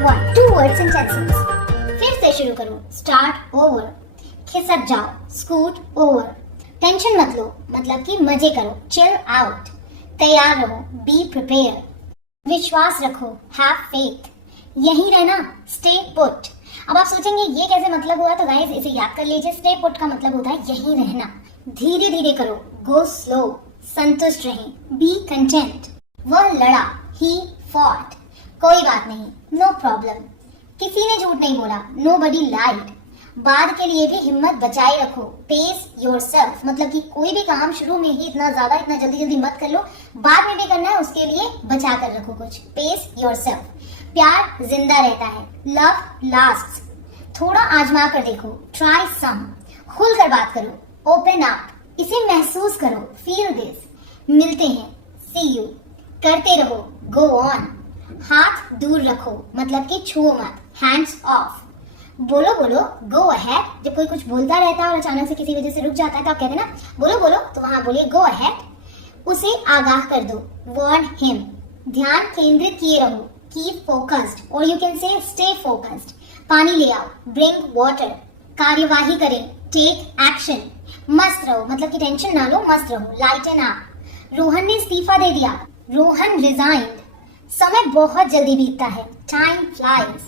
Part 1 2 words in sentences. फिर से शुरू करो। स्टार्ट ओवर, खिसक जाओ, स्कूट ओवर। टेंशन मत लो मतलब कि मजे करो, चिल आउट। तैयार रहो, बी प्रिपेयर। विश्वास रखो, हैव फेथ। यहीं रहना, स्टे पुट। अब आप सोचेंगे ये कैसे मतलब हुआ, तो गाइस इसे याद कर लीजिए। स्टे पुट का मतलब होता है यहीं रहना। धीरे धीरे करो, गो स्लो। संतुष्ट रहें, बी कंटेंट। वह लड़ा, ही फॉट। कोई बात नहीं, नो प्रॉब्लम। किसी ने झूठ नहीं बोला, नोबडी लाइड। बाद के लिए भी हिम्मत बचाए रखो, पेस योरसेल्फ। मतलब कि कोई भी काम शुरू में ही इतना जल्दी जल्दी मत कर लो, बाद में भी करना है, उसके लिए बचा कर रखो कुछ, पेस योरसेल्फ। प्यार जिंदा रहता है, लव लास्ट्स। थोड़ा आजमा कर देखो, ट्राई सम। खुल कर बात करो, ओपन अप। इसे महसूस करो, फील दिस। मिलते हैं, सी यू। करते रहो, गो ऑन। हाथ दूर रखो मतलब कि छुओ मत, हैंड्स ऑफ। बोलो बोलो, गो अहेड। जब कोई कुछ बोलता रहता है और अचानक से किसी वजह से रुक जाता है तो आप कहते हैं ना बोलो बोलो, तो वहां बोलिए गो अहेड। उसे आगाह कर दो, वार्न हिम। ध्यान केंद्रित किए रहो, कीप फोकस्ड, और यू कैन से स्टे फोकस्ड। पानी ले आओ, ब्रिंग वाटर। कार्यवाही करें, टेक एक्शन। मस्त रहो मतलब कि टेंशन ना लो, मस्त रहो, लाइटन अप। रोहन ने इस्तीफा दे दिया, रोहन रिजाइंड। समय बहुत जल्दी बीतता है, टाइम फ्लाइज।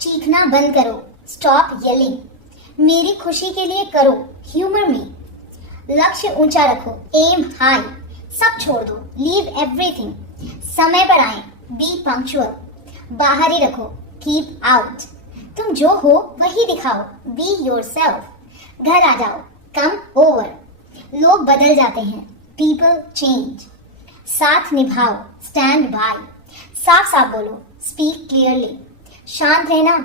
चीखना बंद करो, स्टॉप येलिंग। मेरी खुशी के लिए करो, ह्यूमर मी। लक्ष्य ऊंचा रखो, एम हाई। सब छोड़ दो, लीव एवरीथिंग। समय पर आए, बी पंक्चुअल। बाहर ही रखो, कीप आउट। तुम जो हो वही दिखाओ, बी योरसेल्फ। घर आ जाओ, कम ओवर। लोग बदल जाते हैं, पीपल चेंज। साथ निभाओ, स्टैंड बाय। साफ साफ बोलो, स्पीक क्लियरली। शांत रहना,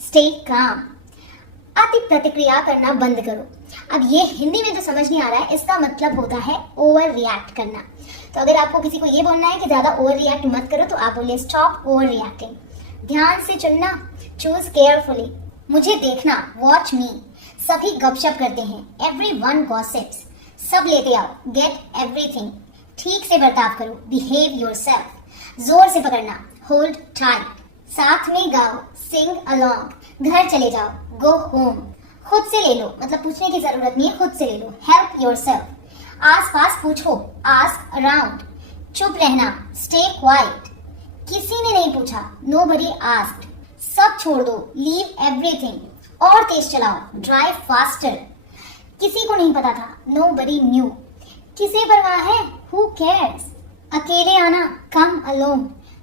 स्टे काम। अति प्रतिक्रिया करना बंद करो। अब ये हिंदी में जो समझ नहीं आ रहा है, इसका मतलब होता है ओवर रिएक्ट करना। तो अगर आपको किसी को ये बोलना है कि ज्यादा ओवर रिएक्ट मत करो, तो आप बोलिए स्टॉप ओवर रिएक्टिंग। ध्यान से चुनना, चूज केयरफुली। मुझे देखना, वॉच मी। सभी गपशप करते हैं, एवरीवन गॉसिप्स। सब लेते आओ, गेट एवरीथिंग। ठीक से बर्ताव करो, बिहेव योरसेल्फ। जोर से पकड़ना, होल्ड टाइट। साथ में गाओ, सिंग अलोंग। घर चले जाओ, गो होम। खुद से ले लो मतलब पूछने की जरूरत नहीं है, खुद से ले लो, हेल्प योरसेल्फ। आस पास पूछो, आस्क अराउंड। चुप रहना, स्टे क्वाइट। किसी ने नहीं पूछा, नोबडी आस्क्ड। सब छोड़ दो, लीव एवरीथिंग। और तेज चलाओ, ड्राइव फास्टर। किसी को नहीं पता था, नोबडी न्यू। किसे परवाह है, हु केयर्स। अकेले आना, कम अलोन।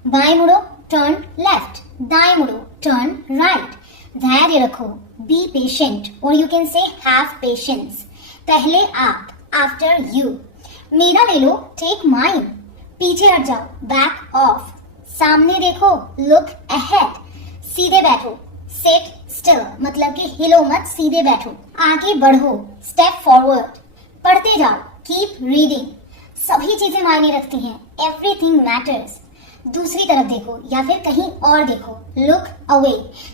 बाएं मुड़ो, टर्न लेफ्ट। दाएं मुड़ो, टर्न राइट। धैर्य रखो, बी पेशेंट, और यू कैन से हैव पेशेंस। पहले आप, आफ्टर यू। मेरा ले लो, टेक माइन। पीछे हट जाओ, बैक ऑफ। सामने देखो, लुक अहेड। सीधे बैठो, सिट स्टिल मतलब कि हिलो मत, सीधे बैठो। आगे बढ़ो, स्टेप फॉरवर्ड। पढ़ते जाओ, कीप रीडिंग। सभी चीजें मायने रखती हैं, एवरीथिंग मैटर्स। दूसरी तरफ देखो या फिर कहीं और देखो, लुक अवे।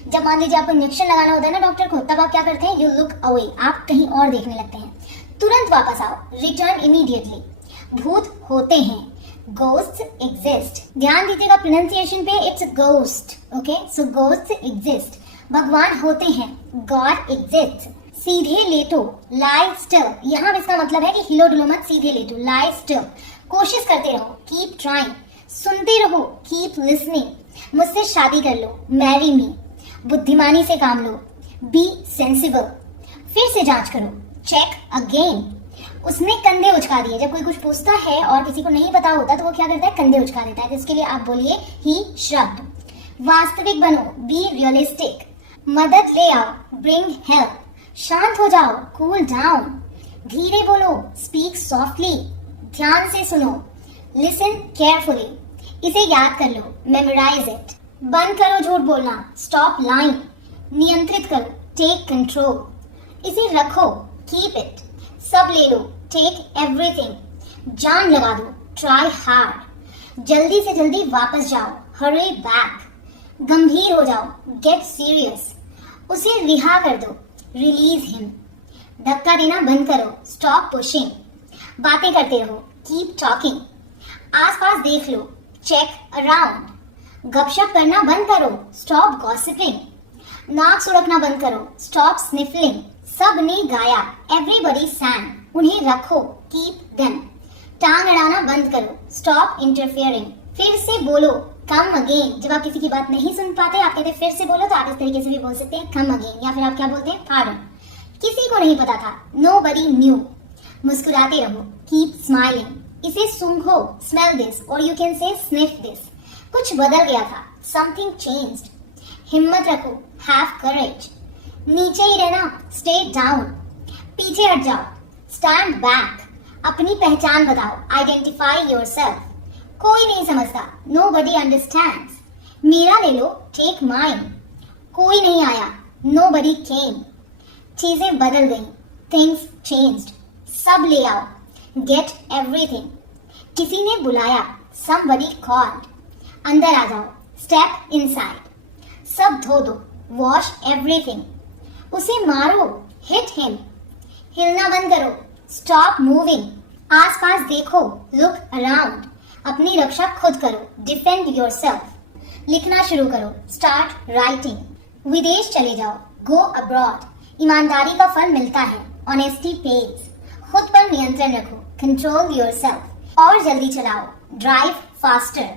जब मान लीजिए आपको इंजेक्शन लगाना होता है ना डॉक्टर को, तब आप क्या करते हैं, यू लुक अवे, आप कहीं और देखने लगते हैं। तुरंत वापस आओ, रिटर्न इमीडिएटली। भूत होते हैं, ghosts exist। ध्यान दीजिएगा प्रोनाउंसिएशन पे, it's ghost, okay. So ghosts exist. भगवान होते हैं, गॉड एग्जिस्ट। सीधे लेटो, लाई स्टिल। यहाँ इसका मतलब है कि हिलो डुलो मत, सीधे लेटो, लाई स्टिल। कोशिश करते रहो, कीप ट्राइंग। सुनते रहो, कीप लिसनिंग। मुझसे शादी कर लो, मैरी मी। बुद्धिमानी से काम लो, बी सेंसिबल। फिर से जांच करो, चेक अगेन। उसने कंधे उचका दिए। जब कोई कुछ पूछता है और किसी को नहीं पता होता तो वो क्या करता है, कंधे उचका देता है। इसके लिए आप बोलिए ही श्रग्ड। वास्तविक बनो, बी रियलिस्टिक। मदद ले आओ, ब्रिंग हेल्प। शांत हो जाओ, कूल डाउन। धीरे बोलो, स्पीक सॉफ्टली। ध्यान से सुनो, लिसन केयरफुली। इसे याद कर लो, मेमोराइज इट। बंद करो झूठ बोलना, स्टॉप लाइंग। नियंत्रित करो, टेक कंट्रोल। इसे रखो, कीप इट। सब ले लो, टेक एवरीथिंग। जान लगा दो, ट्राई हार्ड। जल्दी से जल्दी वापस जाओ, हरी बैक। गंभीर हो जाओ, गेट सीरियस। उसे रिहा कर दो, रिलीज हिम। धक्का देना बंद करो, स्टॉप पुशिंग। बातें करते रहो, कीप टॉकिंग। आसपास देख लो, चेक अराउंड। गपशप करना बंद करो, स्टॉप गॉसिपिंग। नाक सुड़कना बंद करो, स्टॉप स्निफलिंग। सब ने गाया, एवरीबॉडी सैंग, उन्हें रखो, कीप देम। टांग अड़ाना बंद करो, स्टॉप इंटरफियरिंग। फिर से बोलो, कम अगेन। जब आप किसी की बात नहीं सुन पाते, आप कहते हैं फिर से बोलो, तो आप इस तरीके से भी बोल सकते हैं, कम अगेन। या फिर आप क्या बोलते हैं, पार्डन। किसी को नहीं पता था, नोबडी न्यू। मुस्कुराते रहो, कीप स्माइलिंग। इसे सूंघो, स्मेल दिस, और यू कैन से स्निफ दिस। कुछ बदल गया था, समथिंग चेंज्ड। हिम्मत रखो, हैव करेज। नीचे ही रहना, स्टे डाउन। पीछे हट जाओ, स्टैंड बैक। अपनी पहचान बताओ, आइडेंटिफाई योरसेल्फ। कोई नहीं समझता, नोबडी अंडरस्टैंड्स। मेरा ले लो, टेक माइन। कोई नहीं आया, नोबडी केम। चीजें बदल गईं, थिंग्स चेंज्ड। सब ले आओ, गेट एवरीथिंग। किसी ने बुलाया, somebody called। अंदर आ जाओ, स्टेप इनसाइड। सब धो दो, वॉश एवरीथिंग। उसे मारो, हिट हिम। हिलना बंद करो, स्टॉप मूविंग। आसपास देखो, लुक अराउंड। अपनी रक्षा खुद करो, डिफेंड योरसेल्फ। लिखना शुरू करो, स्टार्ट राइटिंग। विदेश चले जाओ, गो अब्रॉड। ईमानदारी का फल मिलता है, ऑनेस्टी पेज। खुद पर नियंत्रण रखो, कंट्रोल योरसेल्फ। और जल्दी चलाओ, ड्राइव फास्टर।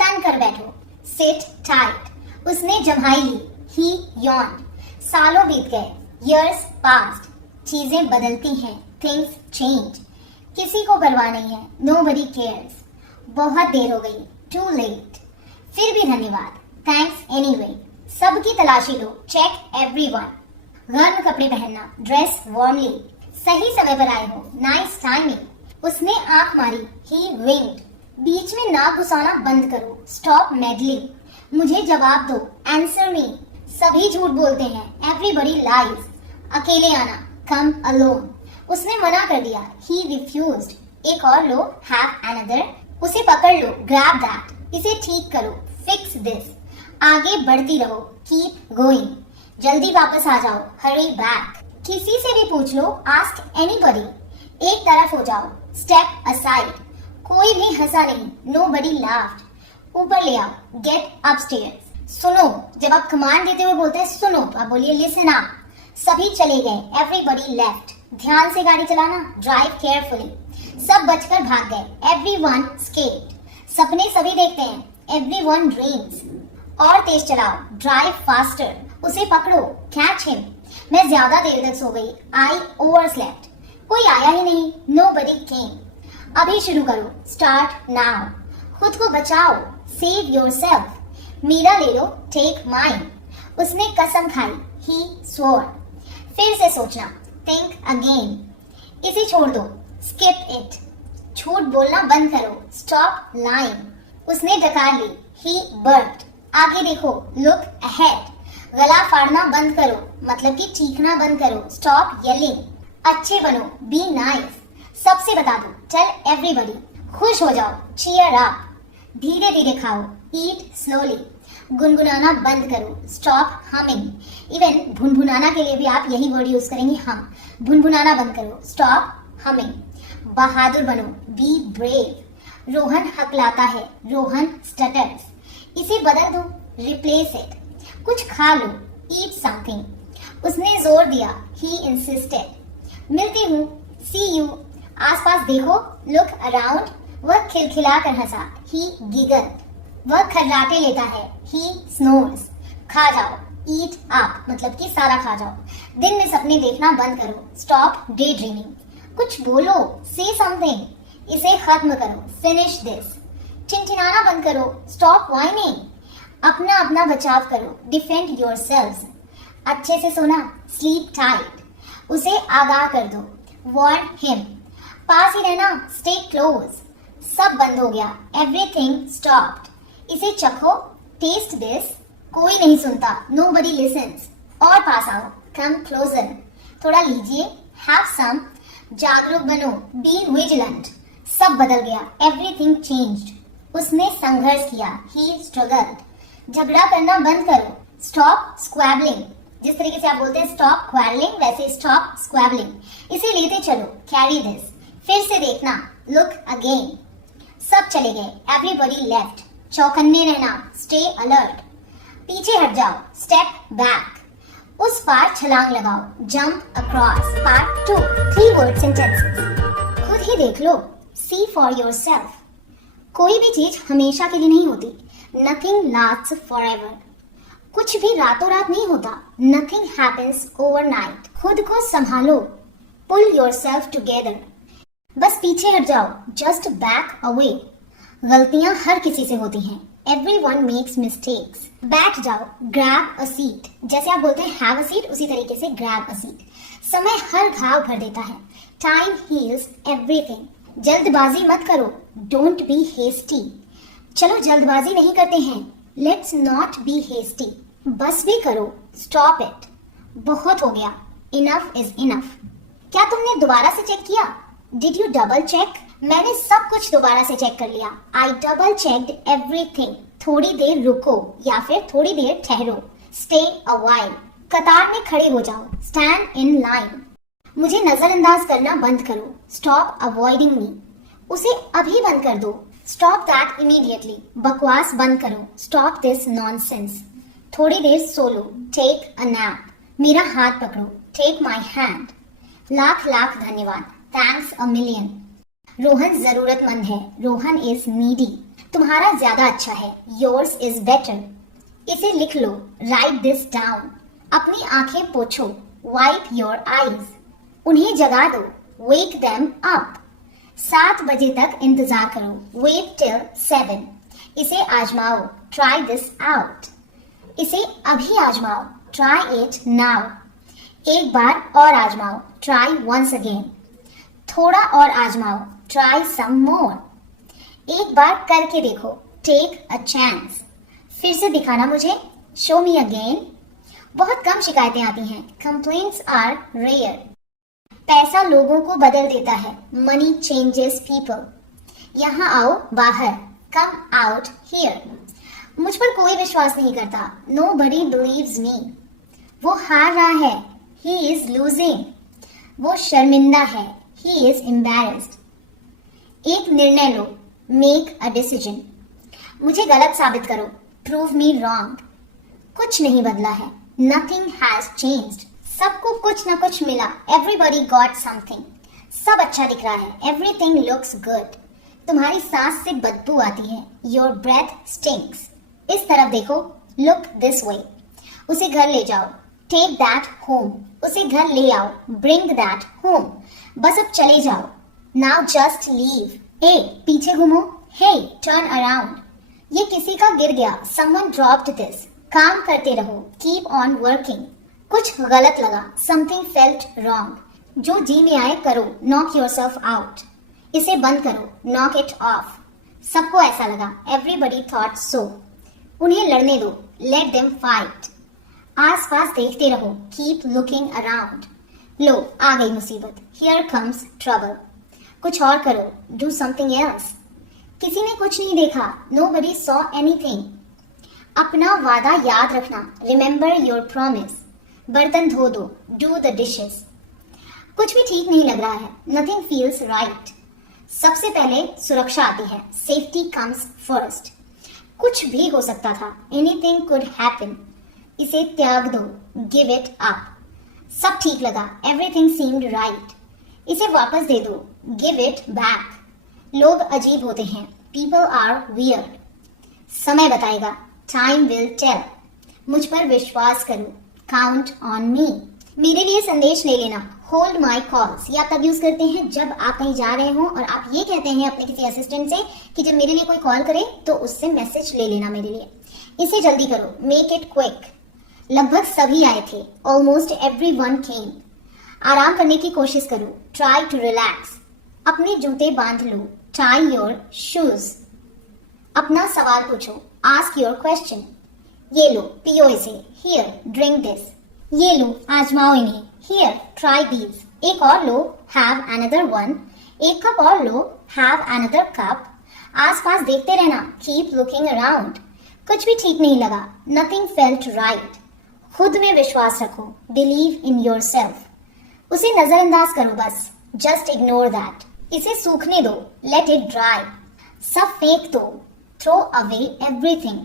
तन कर बैठो, सिट टाइट। उसने जम्हाई ली, ही यॉन्ड। सालों बीत गए, years passed। चीजें बदलती हैं, थिंग्स चेंज। किसी को परवाह नहीं है, nobody cares। बहुत देर हो गई, too late। फिर भी धन्यवाद, thanks anyway। सबकी तलाशी लो, check everyone। गर्म कपड़े पहनना, dress warmly। सही समय पर आए हो, nice timing। उसने आंख मारी, he winked। बीच में नाक घुसाना बंद करो, स्टॉप मेडलिंग। मुझे जवाब दो, आंसर मी। सभी झूठ बोलते हैं, एवरीबडी लाइज। अकेले आना, कम अलोन। उसने मना कर दिया, ही रिफ्यूज्ड। एक और लो, हैव अनदर। उसे पकड़ लो, ग्रैब दैट। इसे ठीक करो, फिक्स दिस। आगे बढ़ती रहो, कीप गोइंग। जल्दी वापस आ जाओ, हरी बैक। किसी से भी पूछ लो, आस्क एनीबडी। एक तरफ हो जाओ, स्टेप असाइड। कोई भी हंसा नहीं, नोबडी लाफ्ड। ऊपर ले आओ, गेट अपस्टेयर्स। सुनो, जब आप कमांड देते हुए बोलते हैं सुनो, तो आप बोलिए लिसन अप। सभी चले गए, एवरीबडी लेफ्ट। ध्यान से गाड़ी चलाना, ड्राइव केयरफुली। सब बचकर भाग गए, एवरीवन स्केप्ड। सपने सभी देखते हैं, एवरीवन ड्रीम्स। और तेज चलाओ, ड्राइव फास्टर। उसे पकड़ो, कैच हिम। मैं ज्यादा देर तक सो गई, आई ओवरस्लेप्ट। कोई आया ही नहीं, नोबडी केम। अभी शुरू करो, स्टार्ट नाउ। खुद को बचाओ, सेव योरसेल्फ। मेरा ले लो, टेक माइन। उसने कसम खाई, ही स्वोर। फिर से सोचना, थिंक अगेन। इसे छोड़ दो, स्किप इट। झूठ बोलना बंद करो, स्टॉप लाइंग। उसने डकार ली, ही बर्प्ड। आगे देखो, लुक अहेड। गला फाड़ना बंद करो, मतलब कि चीखना बंद करो, स्टॉप येलिंग। अच्छे बनो, बी नाइस। सबसे बता दो, टेल एवरीबडी। खुश हो जाओ, चीयर अप। धीरे धीरे खाओ, ईट स्लोली। गुनगुनाना बंद करो, स्टॉप हमिंग। इवन भुनभुनाना के लिए भी आप यही वर्ड यूज करेंगे, हम। भुनभुनाना बंद करो, स्टॉप हमिंग। बहादुर बनो, बी ब्रेव। रोहन हकलाता है, रोहन स्टटर्स। इसे बदल दो, रिप्लेस इट। कुछ खा लो, ईट समथिंग। उसने जोर दिया, ही इंसिस्टेड। मिलती हूँ, सी यू। आसपास देखो, लुक अराउंड। वह खिलखिला कर हंसा, ही गिगल्ड। वह खर्राटे लेता है, ही स्नोर्स। खा जाओ, ईट अप, मतलब कि सारा खा जाओ। दिन में सपने देखना बंद करो, स्टॉप डे ड्रीमिंग। कुछ बोलो, से समथिंग। इसे खत्म करो, फिनिश दिस। चिंचिनाना बंद करो, स्टॉप व्हाइनिंग। अपना अपना बचाव करो, डिफेंड योरसेल्व्स। अच्छे से सोना, स्लीप टाइट। उसे आगाह कर दो, वार्न हिम। पास ही रहना, स्टे क्लोज। सब बंद हो गया, एवरीथिंग स्टॉप्ड। इसे चखो, टेस्ट दिस। कोई नहीं सुनता, नोबडी लिसन्स। और पास आओ, कम क्लोजर। थोड़ा लीजिए, हैव सम। जागरूक बनो, बी विजिलेंट। सब बदल गया, एवरीथिंग चेंज्ड। उसने संघर्ष किया, ही स्ट्रगल्ड। झगड़ा करना बंद करो, स्टॉप स्क्वैबलिंग। जिस तरीके से आप बोलते हैं स्टॉप क्वैरलिंग, वैसे स्टॉप स्क्वैबलिंग। इसे लेते चलो, कैरी दिस। फिर से देखना, लुक अगेन। सब चले गए, एवरीबडी लेफ्ट। चौकन्ने रहना, स्टे अलर्ट। पीछे हट जाओ, स्टेप बैक। उस पार छलांग लगाओ, jump across. Part 2, 3 word sentences। खुद ही देख लो, सी फॉर योरसेल्फ। कोई भी चीज हमेशा के लिए नहीं होती। Nothing lasts forever. कुछ भी रातों रात नहीं होता। Nothing happens overnight. खुद को संभालो, पुल योरसेल्फ टुगेदर। बस पीछे हट जाओ, जस्ट बैक अवे। गलतियां हर किसी से होती हैं। Everyone makes mistakes। बैठ जाओ, grab a seat। जैसे आप बोलते हैं have a seat, उसी तरीके से grab a seat। समय हर घाव भर देता है। Time heals everything। जल्दबाजी मत करो, don't be hasty। चलो जल्दबाजी नहीं करते हैं, let's not be hasty। बस भी करो, stop it। बहुत हो गया, enough is enough। क्या तुमने दोबारा से चेक किया? Did you double check? मैंने सब कुछ दोबारा से चेक कर लिया। I double checked everything। थोड़ी देर रुको या फिर थोड़ी देर ठहरो, stay a while। कतार में खड़े हो जाओ, stand in line। मुझे नजरअंदाज करना बंद करो, stop avoiding me। उसे अभी बंद कर दो, stop that immediately। बकवास बंद करो, stop this nonsense। थोड़ी देर सो लो, take a nap। मेरा हाथ पकड़ो, take my hand। Lakh lakh धन्यवाद, thanks a million। रोहन जरूरतमंद है, रोहन इज नीडी। तुम्हारा ज्यादा अच्छा है, योर्स इज बेटर। इसे लिख लो, राइट दिस डाउन। अपनी आंखें पोछो, वाइप योर आईज। उन्हें जगा दो, वेक देम अप। 7 बजे तक इंतजार करो, वेट टिल 7। इसे आजमाओ, ट्राई दिस आउट। इसे अभी आजमाओ, ट्राई इट नाउ। एक बार और आजमाओ, ट्राई वंस अगेन। थोड़ा और आजमाओ, ट्राई सम मोर। एक बार करके देखो, टेक अ चांस। फिर से दिखाना मुझे, शो मी अगेन। बहुत कम शिकायतें आती हैं, कंप्लेंट्स आर रेयर। पैसा लोगों को बदल देता है, मनी चेंजेस पीपल। यहाँ आओ बाहर, कम आउट हियर। मुझ पर कोई विश्वास नहीं करता, नोबडी बिलीव्स मी। वो हार रहा है, ही इज लूजिंग। वो शर्मिंदा है, ही इज एम्बैरेस्ड। एक निर्णय लो, मेक अ डिसीजन। मुझे गलत साबित करो, प्रूव मी रॉन्ग। कुछ नहीं बदला है, नथिंग हैज चेंज्ड। सबको कुछ न कुछ मिला, एवरीबॉडी गॉट समथिंग। सब अच्छा दिख रहा है, एवरीथिंग लुक्स गुड। तुम्हारी सांस से बदबू आती है, योर ब्रेथ स्टिंक्स। इस तरफ देखो, लुक दिस वे। उसे घर ले जाओ, टेक दैट होम। उसे घर ले आओ, ब्रिंग दैट होम। बस अब चले जाओ, नाउ जस्ट लीव। ए पीछे घूमो, हे टर्न अराउंड। ये किसी का गिर गया, समवन ड्रॉप्ड दिस। काम करते रहो, कीप ऑन वर्किंग। कुछ गलत लगा, समथिंग फेल्ट रॉन्ग। जो जी में आए करो, नॉक योरसेल्फ आउट। इसे बंद करो, नॉक इट ऑफ। सबको ऐसा लगा, एवरीबॉडी थॉट सो। उन्हें लड़ने दो, लेट देम फाइट। आस पास देखते रहो, कीप लुकिंग अराउंड। लो आ गई मुसीबत, हियर कम्स ट्रबल। कुछ और करो, डू समथिंग एल्स। किसी ने कुछ नहीं देखा, नोबडी सॉ एनीथिंग। अपना वादा याद रखना, रिमेंबर योर प्रॉमिस। बर्तन धो दो, डू द डिशेस। कुछ भी ठीक नहीं लग रहा है, नथिंग फील्स राइट। सबसे पहले सुरक्षा आती है, सेफ्टी कम्स फर्स्ट। कुछ भी हो सकता था, एनीथिंग कुड हैपन। इसे त्याग दो, गिव इट अप। सब ठीक लगा, एवरीथिंग सीम्ड राइट। इसे वापस दे दो, गिव इट बैक। लोग अजीब होते हैं, पीपल आर वियर्ड। समय बताएगा, टाइम विल टेल। मुझ पर विश्वास करो, काउंट ऑन मी। मेरे लिए संदेश ले लेना, होल्ड माई कॉल्स। ये आप तब यूज करते हैं जब आप कहीं जा रहे हो और आप ये कहते हैं अपने किसी असिस्टेंट से कि जब मेरे लिए कोई कॉल करे तो उससे मैसेज ले लेना मेरे लिए। इसे जल्दी करो, मेक इट क्विक। लगभग सभी आए थे, ऑलमोस्ट एवरीवन केम। आराम करने की कोशिश करो, ट्राई टू रिलैक्स। अपने जूते बांध लो, टाई योर शूज। अपना सवाल पूछो, आस्क योर क्वेश्चन। ये लो, पियो इसे, हियर ड्रिंक दिस। ये लो, आजमाओ इन्हें, हियर ट्राई दीज। एक और लो, हैव अनदर वन। एक कप और लो, हैव अनदर कप। आसपास देखते रहना, कीप लुकिंग अराउंड। कुछ भी ठीक नहीं लगा, नथिंग फेल्ट राइट। खुद में विश्वास रखो, बिलीव इन योरसेल्फ। उसे नजरअंदाज करो बस, जस्ट इग्नोर दैट। इसे सूखने दो, लेट इट ड्राई। सब फेंक दो, थ्रो अवे एवरीथिंग।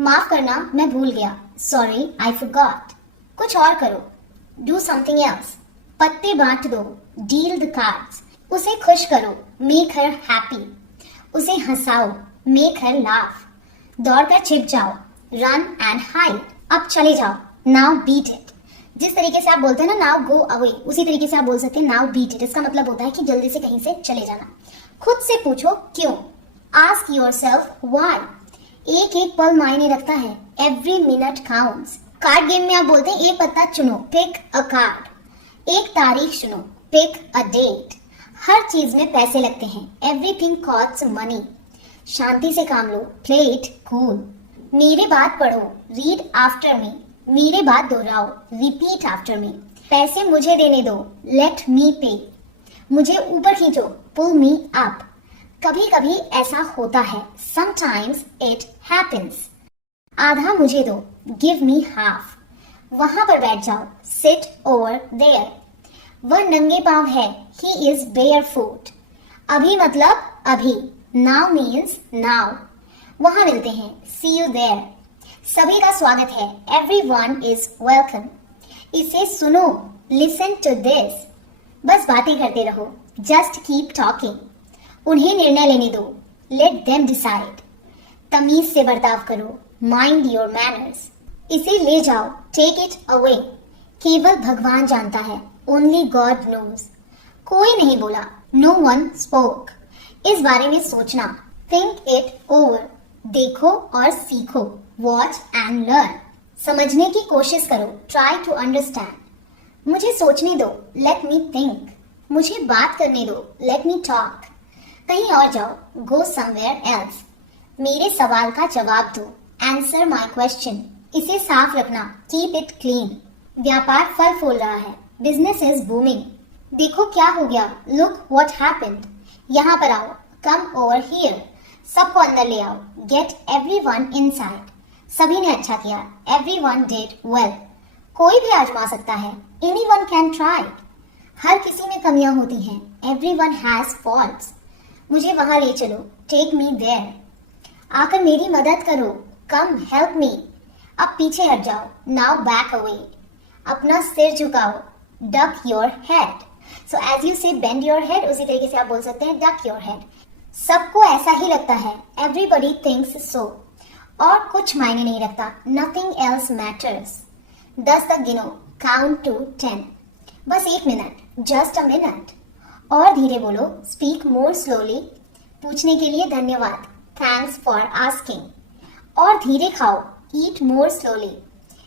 माफ करना, मैं भूल गया। Sorry, I forgot. कुछ और करो, डू समथिंग एल्स। पत्ते बांट दो, डील द कार्ड्स। उसे खुश करो, मेक हर हैप्पी। उसे हंसाओ, मेक हर लाफ। दौड़कर छिप जाओ, रन एंड हाइड। अब चले जाओ, नाउ बीट इट। जिस तरीके से आप बोलते हैं ना नाउ गो अवे, उसी तरीके से आप बोल सकते हैं नाउ बीट इट। इसका मतलब होता है कि जल्दी से कहीं से चले जाना। खुद से पूछो क्यों। Ask yourself why. एक एक पल मायने रखता है, every minute counts. Card game में आप बोलते हैं एक पत्ता चुनो, पिक अ कार्ड। एक तारीख चुनो, पिक अ डेट। हर चीज में पैसे लगते हैं, एवरीथिंग कॉस्ट्स मनी। शांति से काम लो, प्ले इट कूल। मेरे बात पढ़ो, रीड आफ्टर मी। मेरे बात दोहराओ, रिपीट आफ्टर मी। पैसे मुझे देने दो, लेट मी पे। मुझे ऊपर खींचो, पुल मी अप। कभी कभी ऐसा होता है, समटाइम्स इट हैपेंस। आधा मुझे दो, गिव मी हाफ। वहां पर बैठ जाओ, सिट ओवर देयर। वह नंगे पांव है, ही इज बेयर फुट। अभी मतलब अभी, नाउ मीन्स नाउ। वहां मिलते हैं, सी यू देयर। सभी का स्वागत है, एवरीवन इज वेलकम। इसे सुनो, लिसन टू दिस। बस बातें करते रहो, जस्ट कीप टॉकिंग। उन्हें निर्णय लेने दो, लेट देम डिसाइड। तमीज से बर्ताव करो, माइंड योर मैनर्स। इसे ले जाओ, टेक इट अवे। केवल भगवान जानता है, ओनली गॉड नोज। कोई नहीं बोला, नो वन स्पोक। इस बारे में सोचना, थिंक इट ओवर। देखो और सीखो, वॉच एंड लर्न। समझने की कोशिश करो, ट्राई टू अंडरस्टैंड। मुझे सोचने दो, लेट मी थिंक। मुझे बात करने दो, लेट मी टॉक। कहीं और जाओ, गो समवेयर एल्स। मेरे सवाल का जवाब दो, आंसर माई क्वेश्चन। इसे साफ रखना, कीप इट क्लीन। व्यापार फल फूल रहा है, बिजनेस इज बूमिंग। देखो क्या हो गया, लुक व्हाट हैपेंड। यहाँ पर आओ, कम ओवर हियर। सबको अंदर ले आओ, गेट एवरीवन इनसाइड। सभी ने अच्छा किया, एवरीवन डिड वेल। कोई भी आजमा सकता है, एनीवन कैन ट्राई। हर किसी में कमियां होती हैं, एवरीवन हैज फॉल्ट्स। मुझे वहां ले चलो, टेक मी देयर। आकर मेरी मदद करो, कम हेल्प मी। अब पीछे हट जाओ, नाउ बैक अवे। अपना सिर झुकाओ, duck your head. So as you say bend your head, उसी तरीके से आप बोल सकते हैं डक योर हेड। सबको ऐसा ही लगता है, एवरीबडी थिंक्स सो। और कुछ मायने नहीं रखता, नथिंग एल्स मैटर्स। 10 तक गिनो, काउंट टू 10। बस 1 मिनट, जस्ट अ मिनट। और धीरे बोलो, स्पीक मोर स्लोली। पूछने के लिए धन्यवाद, थैंक्स फॉर आस्किंग। और धीरे खाओ, ईट मोर स्लोली।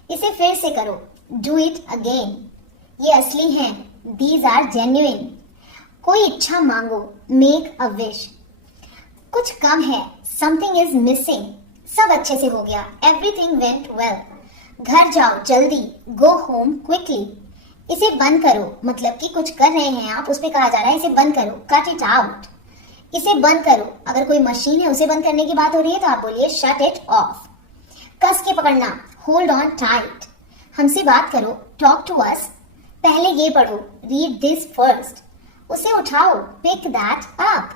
इसे फिर से करो, डू इट अगेन। ये असली हैं, दीज आर जेन्युइन। कोई इच्छा मांगो, मेक अ विश। कुछ कम है, समथिंग इज मिसिंग। सब अच्छे से हो गया, एवरीथिंग वेंट वेल। घर जाओ जल्दी, गो होम क्विकली। इसे बंद करो, मतलब कि कुछ कर रहे हैं आप, उस पे कहा जा रहा है इसे बंद करो, कट इट आउट। इसे बंद करो, अगर कोई मशीन है उसे बंद करने की बात हो रही है तो आप बोलिए शट इट ऑफ। कस के पकड़ना, होल्ड ऑन टाइट। हमसे बात करो, टॉक टू अस। पहले ये पढ़ो, रीड दिस फर्स्ट। उसे उठाओ, पिक दैट अप।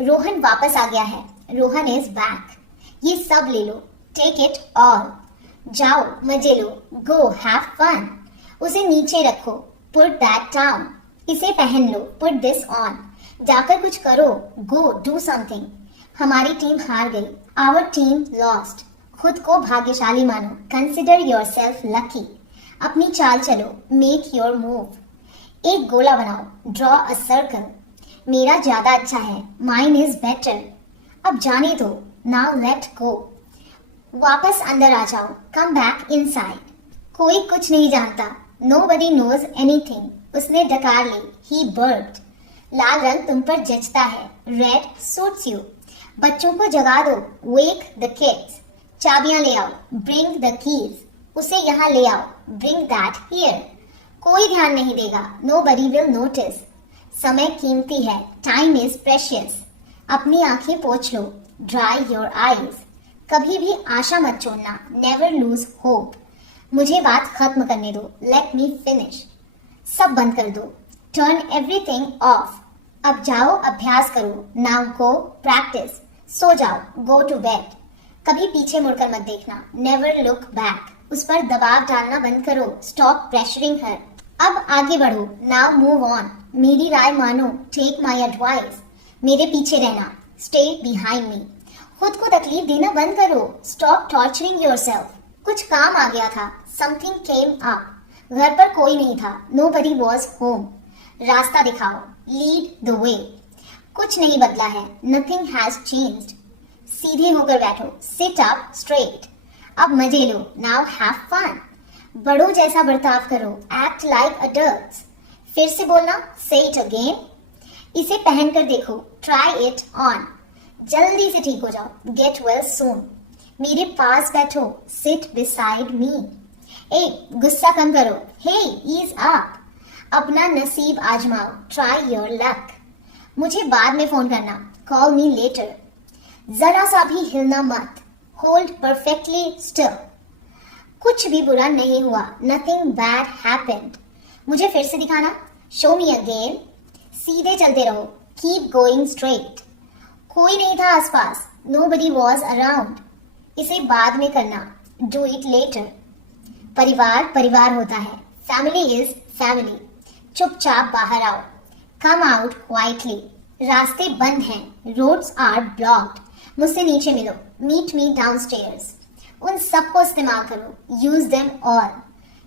रोहन वापस आ गया है, रोहन इज बैक। ये सब ले लो, टेक इट ऑल। जाओ मजे लो, गो हैव फन। उसे नीचे रखो, पुट दैट डाउन। इसे पहन लो, पुट दिस ऑन। जाकर कुछ करो, गो डू समथिंग। हमारी टीम हार गई, आवर टीम लॉस्ट। खुद को भाग्यशाली मानो, कंसिडर योरसेल्फ लकी। अपनी चाल चलो, मेक योर मूव। एक गोला बनाओ, ड्रॉ अ सर्कल। मेरा ज्यादा अच्छा है, माइन इज बेटर। अब जाने दो, नाउ लेट गो। वापस अंदर आ जाओ, कम बैक इनसाइड। कोई कुछ नहीं जानता, नोबडी नोज एनीथिंग। उसने डकार ली, ही बर्ब्ड। लाल रंग तुम पर जचता है, रेड सूट्स यू। बच्चों को जगा दो, वेक द किड्स। चाबियां ले आओ, ब्रिंग द कीज। उसे यहाँ ले आओ, ब्रिंग दैट हियर। कोई ध्यान नहीं देगा, नोबडी विल नोटिस। समय कीमती है, टाइम इज प्रेशियस। अपनी आंखें पोंछ लो, ड्राई योर आईज। कभी भी आशा मत छोड़ना, नेवर लूज होप। मुझे बात खत्म करने दो, लेट मी फिनिश। सब बंद कर दो, टर्न एवरीथिंग ऑफ। अब जाओ अभ्यास करो, नाउ गो प्रैक्टिस। सो जाओ, गो टू बेड। कभी पीछे मुड़कर मत देखना, नेवर लुक बैक। उस पर दबाव डालना बंद करो, स्टॉप प्रेशरिंग हर। अब आगे बढ़ो, नाउ मूव ऑन। मेरी राय मानो, टेक माई एडवाइस। मेरे पीछे रहना, स्टे बिहाइंड मी। खुद को तकलीफ देना बंद करो, स्टॉप टॉर्चरिंग योरसेल्फ। कुछ काम आ गया था, समथिंग केम अप। घर पर कोई नहीं था, नोबडी वॉज होम। रास्ता दिखाओ, लीड द वे। कुछ नहीं बदला है, नथिंग हैज चेंज्ड। सीधे होकर बैठो, सिट अप स्ट्रेट। अब मजे लो, नाउ हैव फन। बड़ों जैसा बर्ताव करो, एक्ट लाइक अडल्ट्स। फिर से बोलना, से इट अगेन। इसे पहनकर देखो, ट्राई इट ऑन। जल्दी से ठीक हो जाओ, गेट वेल सून। मेरे पास बैठो, सिट बिसाइड मी। ए, गुस्सा कम करो, हे ईज अप। अपना नसीब आजमाओ, ट्राई योर लक। मुझे बाद में फोन करना, कॉल मी लेटर। जरा सा भी हिलना मत, होल्ड परफेक्टली स्टिल। कुछ भी बुरा नहीं हुआ, नथिंग बैड हैपेंड। मुझे फिर से दिखाना, शो मी अगेन। सीधे चलते रहो, कीप गोइंग स्ट्रेट। कोई नहीं था आसपास, नोबडी वॉज अराउंड। इसे बाद में करना, डू इट लेटर। परिवार परिवार होता है, फैमिली इज फैमिली। चुपचाप बाहर आओ, कम आउट क्वाइटली। रास्ते बंद हैं, रोड्स आर ब्लॉक्ड। मुझसे नीचे मिलो, मीट मी डाउनस्टेयर्स। उन सबको इस्तेमाल करो, यूज देम ऑल।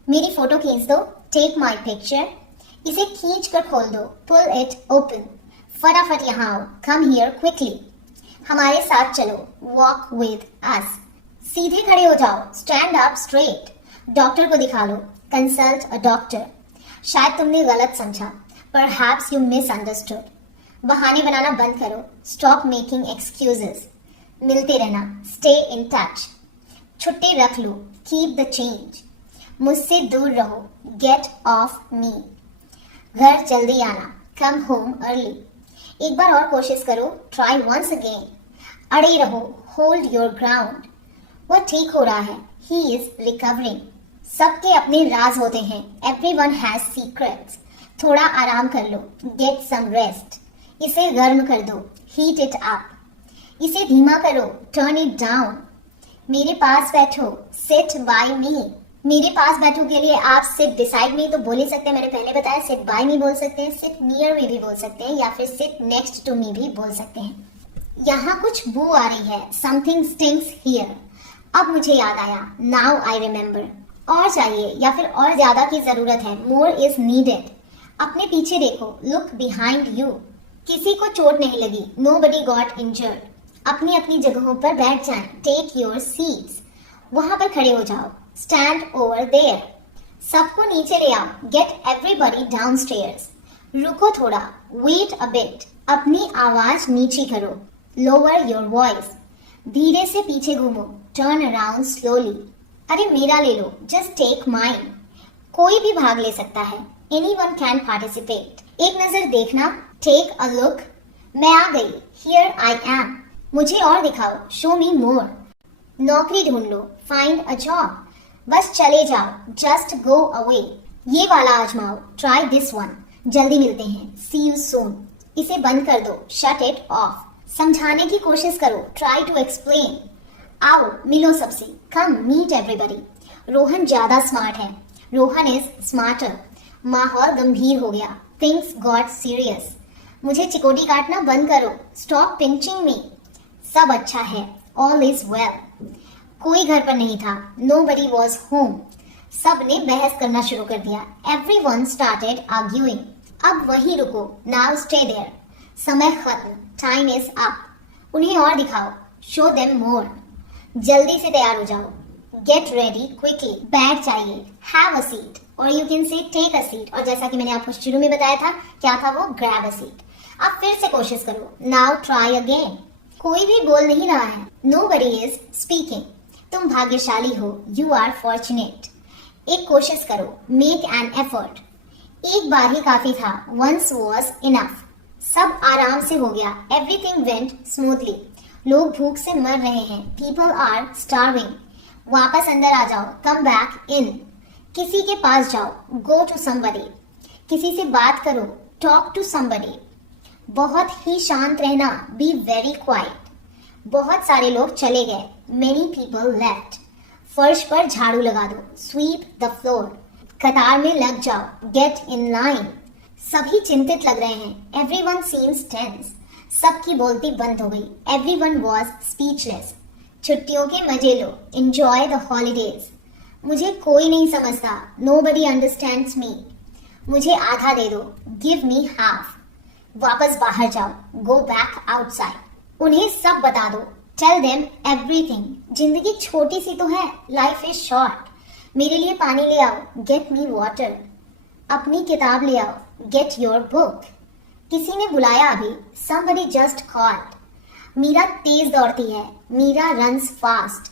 मेरी फोटो खींच दो, टेक माई पिक्चर। इसे खींच कर खोल दो, पुल इट ओपन। फटाफट यहाँ आओ, कम हियर क्विकली। हमारे साथ चलो, वॉक विद अस। सीधे खड़े हो जाओ, स्टैंड अप स्ट्रेट। डॉक्टर को दिखा लो, कंसल्ट अ डॉक्टर। शायद तुमने गलत समझा, परहैप्स यू मिसअंडरस्टूड। बहाने बनाना बंद करो, स्टॉप मेकिंग एक्सक्यूजेस। मिलते रहना, स्टे इन टच। छुट्टी रख लो, कीप द चेंज। मुझसे दूर रहो, गेट ऑफ मी। घर जल्दी आना, कम होम अर्ली। एक बार और कोशिश करो, ट्राई वंस अगेन। अड़े रहो, होल्ड योर ग्राउंड। वह ठीक हो रहा है, ही इज रिकवरिंग। सबके अपने राज होते हैं, एवरीवन हैज सीक्रेट्स। थोड़ा आराम कर लो, गेट सम रेस्ट। इसे गर्म कर दो, हीट इट अप। इसे धीमा करो, टर्न इट डाउन। मेरे पास बैठो, सिट बाय मी। मेरे पास बैठो के लिए आप सिट बिसाइड मी तो बोल ही सकते हैं, मैंने पहले बताया। सिट बाय मी बोल सकते हैं, सिट नियर मी भी बोल सकते हैं, या फिर सिट नेक्स्ट टू मी भी बोल सकते हैं। यहाँ कुछ बू आ रही है, समथिंग स्टिंक्स हियर। अब मुझे याद आया, नाउ आई रिमेम्बर। और चाहिए या फिर और ज्यादा की जरूरत है, मोर इज नीडेड। अपने पीछे देखो, लुक बिहाइंड यू। किसी को चोट नहीं लगी, नोबडी गॉट इंजर्ड। अपनी अपनी जगहों पर बैठ जाएं, टेक योर सीट्स। वहां पर खड़े हो जाओ, स्टैंड ओवर देयर। सबको नीचे ले आओ, गेट एवरीबॉडी डाउनस्टेयर्स। रुको थोड़ा, वेट अ बिट। अपनी आवाज नीची करो, लोअर योर वॉइस। धीरे से पीछे घूमो, टर्न अराउंड स्लोली। अरे मेरा ले लो, जस्ट टेक माइन। कोई भी भाग ले सकता है, एनीवन कैन पार्टिसिपेट। एक नजर देखना, टेक अ लुक। मैं आ गई, हियर आई एम। मुझे और दिखाओ, शो मी मोर। नौकरी ढूंढ लो, फाइंड अ जॉब। बस चले जाओ, जस्ट गो अवे। ये वाला आजमाओ, ट्राई दिस वन। जल्दी मिलते हैं, सी यू सून। इसे बंद कर दो, शट इट ऑफ। समझाने की कोशिश करो, ट्राई टू एक्सप्लेन। आओ मिलो सबसे, कम मीट एवरीबॉडी। रोहन ज्यादा स्मार्ट है, रोहन इज स्मार्टर। माहौल गंभीर हो गया, थिंग्स गॉट सीरियस। मुझे चिकोटी काटना बंद करो, स्टॉप पिंचिंग मी। सब अच्छा है, ऑल इज वेल। कोई घर पर नहीं था, नोबडी वॉज होम। सब ने बहस करना शुरू कर दिया, एवरीवन स्टार्टेड आर्ग्यूइंग। अब वहीं रुको, नाउ स्टे देयर। समय खत्म, टाइम इज अप। उन्हें और दिखाओ, शो देम मोर। जल्दी से तैयार हो जाओ, गेट रेडी क्विकली। बैठ जाइए, हैव अ सीट, और you can say take a seat. और जैसा कि मैंने आपको शुरू में बताया था, क्या था वो, ग्रैब अ सीट। अब फिर से कोशिश करो, नाउ ट्राई अगेन। कोई भी बोल नहीं रहा है, नोबडी इज स्पीकिंग। तुम भाग्यशाली हो, यू आर फॉर्चुनेट। एक कोशिश करो, मेक एन एफर्ट। एक बार ही काफी था, वंस वॉज इनफ। सब आराम से हो गया, एवरीथिंग वेंट स्मूथली। लोग भूख से मर रहे हैं, पीपल आर स्टार्विंग। वापस अंदर आ जाओ, कम बैक इन। किसी के पास जाओ, गो टू समबडी। किसी से बात करो, टॉक टू समबडी। बहुत ही शांत रहना, बी वेरी क्वाइट। बहुत सारे लोग चले गए, many people left. फर्श पर झाड़ू लगा दो, sweep the floor. कतार में लग जाओ, get in line. सभी चिंतित लग रहे हैं, everyone seems tense. सबकी बोलती बंद हो गई, everyone was speechless. छुट्टियों के मजे लो, enjoy the holidays. मुझे कोई नहीं समझता, nobody understands me. मुझे आधा दे दो, give me half. वापस बाहर जाओ, go back outside. उन्हें सब बता दो, tell them everything. जिंदगी छोटी सी तो है, life is short. मेरे लिए पानी ले आओ, get me water. अपनी किताब ले आओ, get your book. किसी ने बुलाया अभी, somebody just called. मीरा तेज दौड़ती है, मीरा runs fast.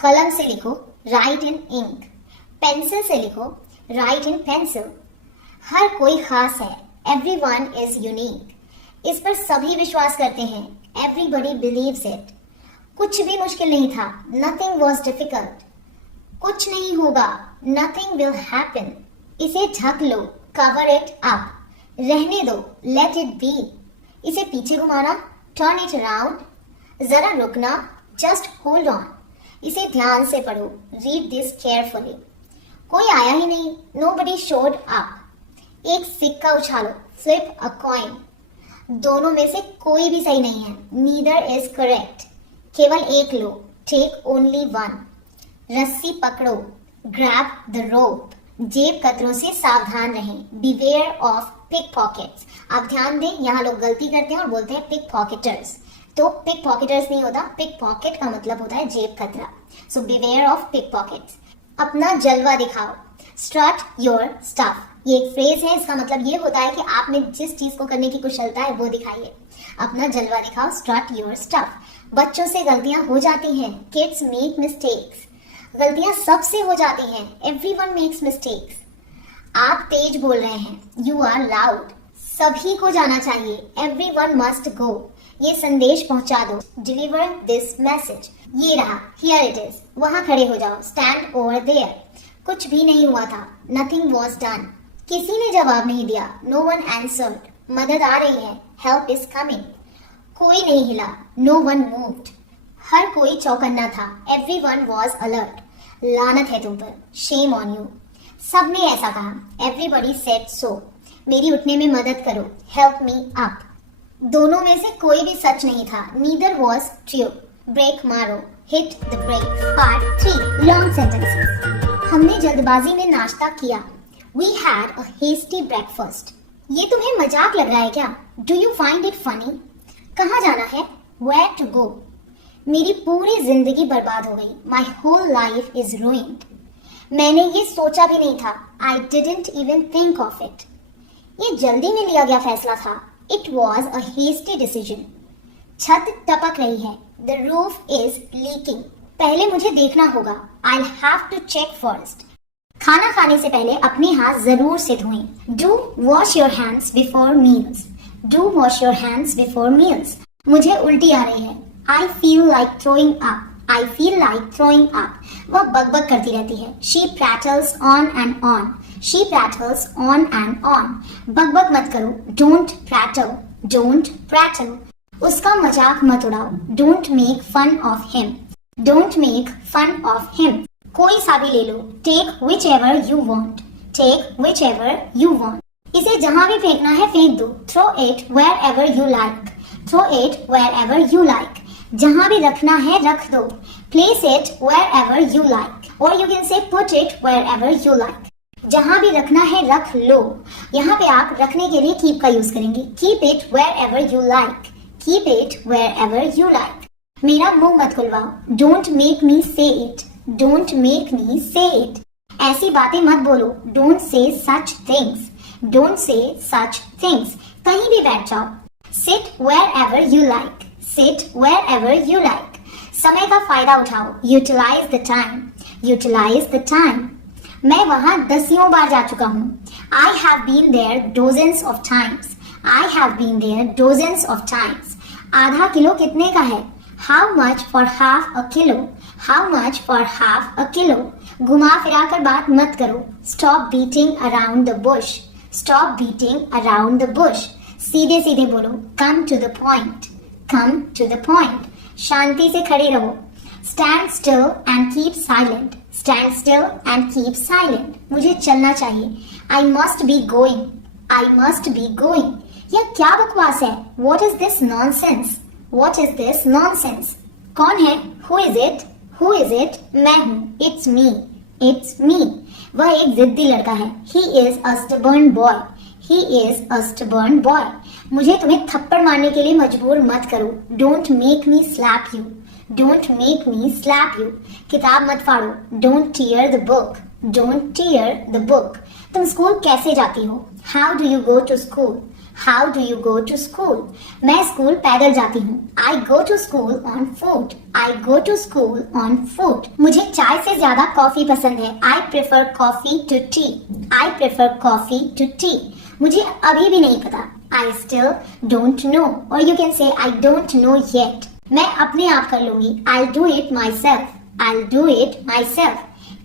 कलम से लिखो, write in ink. पेंसिल से लिखो, write in pencil. हर कोई खास है, everyone is unique. इस पर सभी विश्वास करते हैं, everybody believes it. कुछ भी मुश्किल नहीं था, nothing was difficult. कुछ नहीं होगा, nothing will happen. इसे ढक लो, cover it up. रहने दो, let it be. इसे पीछे घुमाना, turn it around. जरा रुकना, just hold on. इसे ध्यान से पढ़ो, read this carefully. कोई आया ही नहीं, nobody showed up. एक सिक्का उछालो, flip a coin. दोनों में से कोई भी सही नहीं है, neither is correct. केवल एक लो, take only one. रस्सी पकड़ो, grab the rope. जेब कतरों से सावधान रहें, beware of pickpockets. आप ध्यान दें, यहाँ लोग गलती करते हैं और बोलते हैं pickpocketers. तो pickpocketers नहीं होता, pickpocket का मतलब होता है जेब कतरा. So beware of pickpockets. अपना जलवा दिखाओ, strut your stuff. ये एक फ्रेज है, इसका मतलब ये होता है कि आप में जिस चीज को करने की कुशलता है वो दिखाइए. अपना जलवा दिखाओ, strut your stuff. बच्चों से गलतियां हो जाती हैं, kids make mistakes. गलतियां सबसे हो जाती हैं, everyone makes mistakes. आप तेज बोल रहे हैं, you are loud. सभी को जाना चाहिए, everyone must go. ये संदेश पहुंचा दो, deliver this message. ये रहा, here it is. वहां खड़े हो जाओ, stand over there. कुछ भी नहीं हुआ था, nothing was done. किसी ने जवाब नहीं दिया, no one answered. मदद आ रही है, help is coming. कोई नहीं हिला, no one moved. हर कोई चौकन्ना था, everyone was alert. लानत है तुम पर, shame on you. सबने ऐसा कहा, everybody said so. मेरी उठने में मदद करो, help me up. दोनों में से कोई भी सच नहीं था, neither was true. ब्रेक मारो, hit the brakes. Part 3 long sentences. हमने जल्दबाजी में नाश्ता किया. We had a hasty breakfast. ये तुम्हें मजाक लग रहा है क्या? Do you find it funny? कहाँ जाना है? Where to go? मेरी पूरी जिंदगी बर्बाद हो गई. My whole life is ruined. मैंने ये सोचा भी नहीं था. I didn't even think of it. ये जल्दी में लिया गया फैसला था. It was a hasty decision. छत टपक रही है. The roof is leaking. पहले मुझे देखना होगा. I'll have to check first. खाना खाने से पहले अपने हाथ जरूर से धोएं. Do wash your hands before meals. Do wash your hands before meals. मुझे उल्टी आ रही है. I feel like throwing up. I feel like throwing up. वह बकबक करती रहती है. She prattles on and on. She prattles on and on. बकबक मत करो. Don't prattle. Don't prattle. उसका मजाक मत उड़ाओ. Don't make fun of him. Don't make fun of him. कोई सा भी ले लो. Take whichever you want. Take whichever you want. इसे जहां भी फेंकना है फेंक दो. Throw it wherever you like. Throw it wherever you like. जहां भी रखना है रख दो. Place it wherever you like. Or you can say put it wherever you like. जहां भी रखना है रख लो. यहाँ पे आप रखने के लिए keep का यूज करेंगे. Keep it wherever you like. Keep it wherever you like. मेरा मुंह मत खुलवाओ. Don't make me say it. Don't make me say it. ऐसी बातें मत बोलो. Don't say such things. Don't say such things. कहीं भी बैठ जाओ. Sit wherever you like. Sit wherever you like. समय का फायदा उठाओ. Utilize the time. Utilize the time. मैं वहां दसियों बार जा चुका हूँ. I have been there dozens of times. I have been there dozens of times. आधा किलो कितने का है? How much for half a kilo? How much for half a kilo? घुमा फिरा कर बात मत करो. Stop beating around the bush. Stop beating around the bush. सीधे सीधे बोलो. Come to the point. Come to the point. शांति से खड़े रहो। Stand still and keep silent. Stand still and keep silent. मुझे चलना चाहिए। I must be going. I must be going. यह क्या बकवास है? What is this nonsense? What is this nonsense? कौन है? Who is it? Who is it? मैं हूँ। It's me. It's me. वह एक जिद्दी लड़का है। He is a stubborn boy. He is a stubborn boy. मुझे तुम्हें थप्पड़ मारने के लिए मजबूर मत करो। Don't make me slap you. Don't make me slap you. किताब मत फाड़ो। Don't tear the book. Don't tear the book. तुम स्कूल कैसे जाती हो? How do you go to school? How do you go to school? मैं school पैदल जाती हूँ। I go to school on foot. I go to school on foot. मुझे चाय से ज्यादा कॉफी पसंद है। I prefer coffee to tea. I prefer coffee to tea. मुझे अभी भी नहीं पता। I still don't know. Or you can say I don't know yet. मैं अपने आप कर लूंगी। I'll do it myself. I'll do it myself.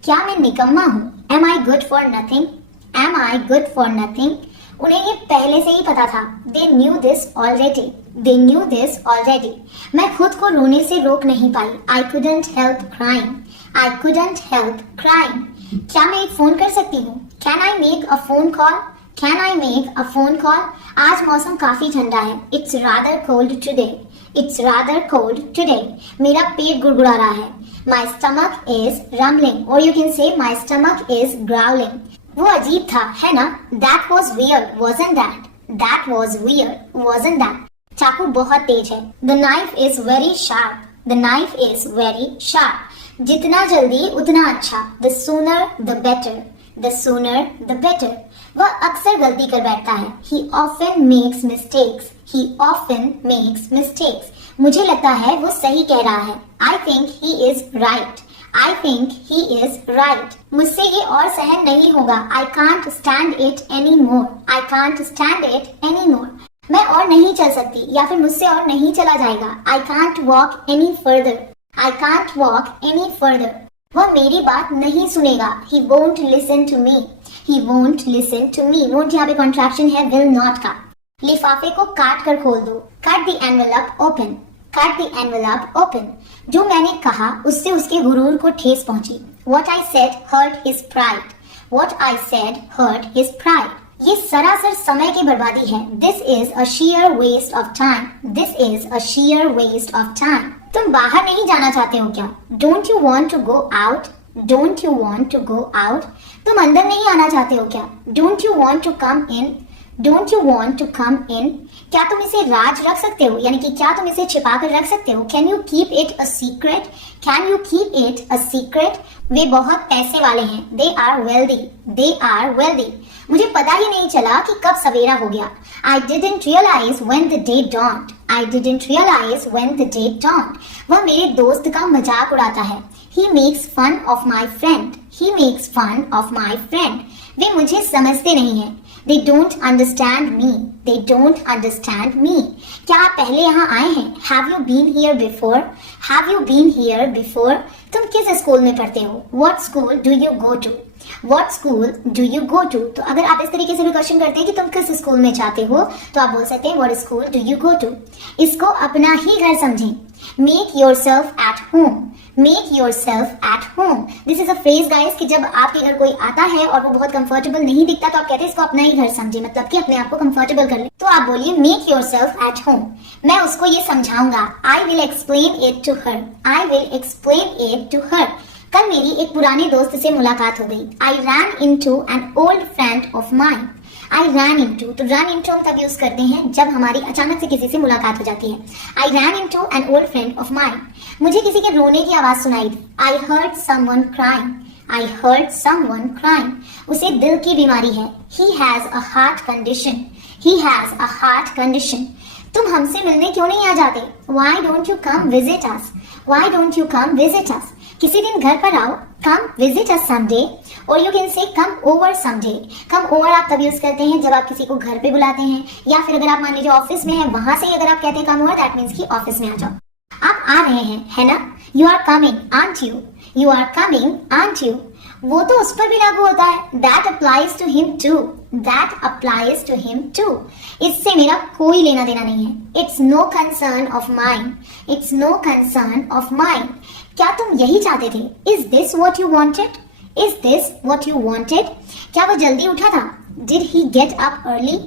क्या मैं निकम्मा हूँ? Am I good for nothing? Am I good for nothing? उन्हें ये पहले से ही पता था। They knew this already. They knew this already. मैं खुद को रोने से रोक नहीं पाई। I couldn't help crying. I couldn't help crying. क्या मैं एक फोन कर सकती हूँ? Can I make a phone call? Can I make a phone call? आज मौसम काफी ठंडा है। It's rather cold today. It's rather cold today. मेरा पेट गुड़गुड़ा रहा है। My stomach is rumbling. Or you can say my stomach is growling. वो अजीब था, है ना? That was weird, wasn't that? That was weird, wasn't that? चाकू बहुत तेज है। The knife is very sharp. The knife is very sharp. जितना जल्दी उतना अच्छा। The sooner the better. The sooner the better. वह अक्सर गलती कर बैठता है। He often makes mistakes. He often makes mistakes. मुझे लगता है वो सही कह रहा है। I think he is right. I think he is right. मुझसे ये और सहन नहीं होगा। I can't stand it anymore. I can't stand it anymore. मैं और नहीं चल सकती या फिर मुझसे और नहीं चला जाएगा। I can't walk any further. I can't walk any further. वह मेरी बात नहीं सुनेगा। He won't listen to me. He won't listen to me. Won't यहाँ पे कॉन्ट्रैक्शन है will not का। लिफाफे को काट कर खोल दो। Cut the envelope open. Cut the envelope open. जो मैंने कहा उससे उसके गुरूर को ठेस पहुंची। What I said hurt his pride. What I said hurt his pride. ये सरासर समय की बर्बादी है। This is a sheer waste of time. This is a sheer waste of time. तुम बाहर नहीं जाना चाहते हो क्या? Don't you want to go out? Don't you want to go out? तुम अंदर नहीं आना चाहते हो क्या? Don't you want to come in? Don't you want to come in? क्या तुम इसे राज रख सकते हो? यानी कि क्या तुम इसे छिपा कर रख सकते हो? Can you keep it a secret? Can you keep it a secret? वे बहुत पैसे वाले हैं। They are wealthy. They are wealthy. मुझे पता ही नहीं चला कि कब सवेरा हो गया। I didn't realize when the day dawned. I didn't realize when the day dawned. वह मेरे दोस्त का मजाक उड़ाता है। He makes fun of my friend. He makes fun of my friend. वे मुझे समझते नहीं हैं। They don't understand me. They don't understand me. क्या आप पहले यहाँ आए हैं? Have you been here before? Have you been here before? तुम किस स्कूल में पढ़ते हो? What school do you go to? What school do you go to? तो अगर आप इस तरीके से भी क्वेश्चन करते हैं कि तुम किस स्कूल में जाते हो, तो आप बोल सकते हैं What school do you go to? इसको अपना ही घर समझें। Make yourself at home. Make yourself at home. This is a phrase guys कि जब आपके घर कोई आता है और वो बहुत कंफर्टेबल नहीं दिखता तो आप कहते हैं इसको अपना ही घर समझे, मतलब कि अपने आप को कंफर्टेबल कर ले। तो आप बोलिए Make yourself at home. मैं उसको ये समझाऊंगा। I will explain it to her. I will explain it to her. कल मेरी एक पुराने दोस्त से मुलाकात हो गई। I ran into an old friend of mine. I ran into, तो run into हम तब यूज करते हैं जब हमारी अचानक से किसी से मुलाकात हो जाती है। I ran into an old friend of mine. मुझे किसी के रोने की आवाज सुनाई दी। I heard someone crying. I heard someone crying. उसे दिल की बीमारी है। He has a heart condition. He has a heart condition. तुम हमसे मिलने क्यों नहीं आ जाते? Why don't you come visit us? Why don't you come visit us? किसी दिन घर पर आओ। Come visit us someday. Or you can say come over someday. Come over आप तब यूज करते हैं जब आप किसी को घर पे बुलाते हैं, या फिर अगर आप मान लीजिए ऑफिस में हैं, वहां से अगर आप कहते हैं come over, that means कि ऑफिस में आ जाओ। आप आ रहे हैं, है ना? You are coming, aren't you? You are coming, aren't you? वो तो उस पर भी लागू होता है। That applies to him too. That applies to him too. इससे मेरा कोई लेना देना नहीं है. It's no concern of mine. It's no concern of mine. क्या तुम यही चाहते थे? Is this what you wanted? Is this what you wanted? क्या वो जल्दी उठा था? Did he get up early?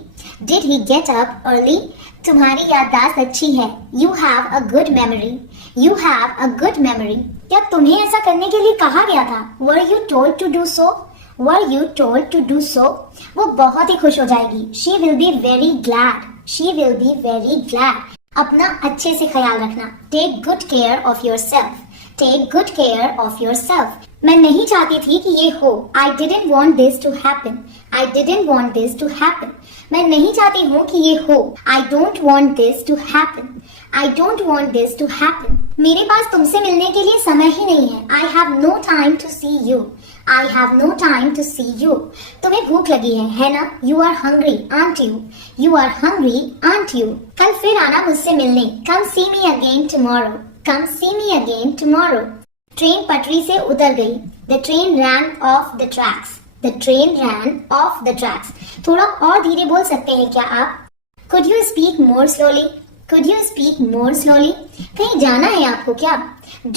Did he get up early? तुम्हारी याददाश्त अच्छी है. You have a good memory. You have a good memory. क्या तुम्हें ऐसा करने के लिए कहा गया था? Were you told to do so? Were you told to do so? वो बहुत ही खुश हो जाएगी. She will be very glad. She will be very glad. अपना अच्छे से ख्याल रखना. Take good care of yourself. Take good care of yourself. मैं नहीं चाहती थी कि ये हो. I didn't want this to happen. I didn't want this to happen. मैं नहीं चाहती हूँ कि ये हो. I don't want this to happen. I don't want this to happen. मेरे पास तुमसे मिलने के लिए समय ही नहीं है. I have no time to see you. I have no time to see you. तुम्हें भूख लगी है ना? You are hungry, aren't you? You are hungry, aren't you? कल फिर आना मुझसे मिलने. Come see me again tomorrow. Come see me again tomorrow. Train पटरी से उतर गई. The train ran off the tracks. The train ran off the tracks. थोड़ा और धीरे बोल सकते हैं क्या आप? Could you speak more slowly? Could you speak more slowly? कहीं जाना है आपको क्या?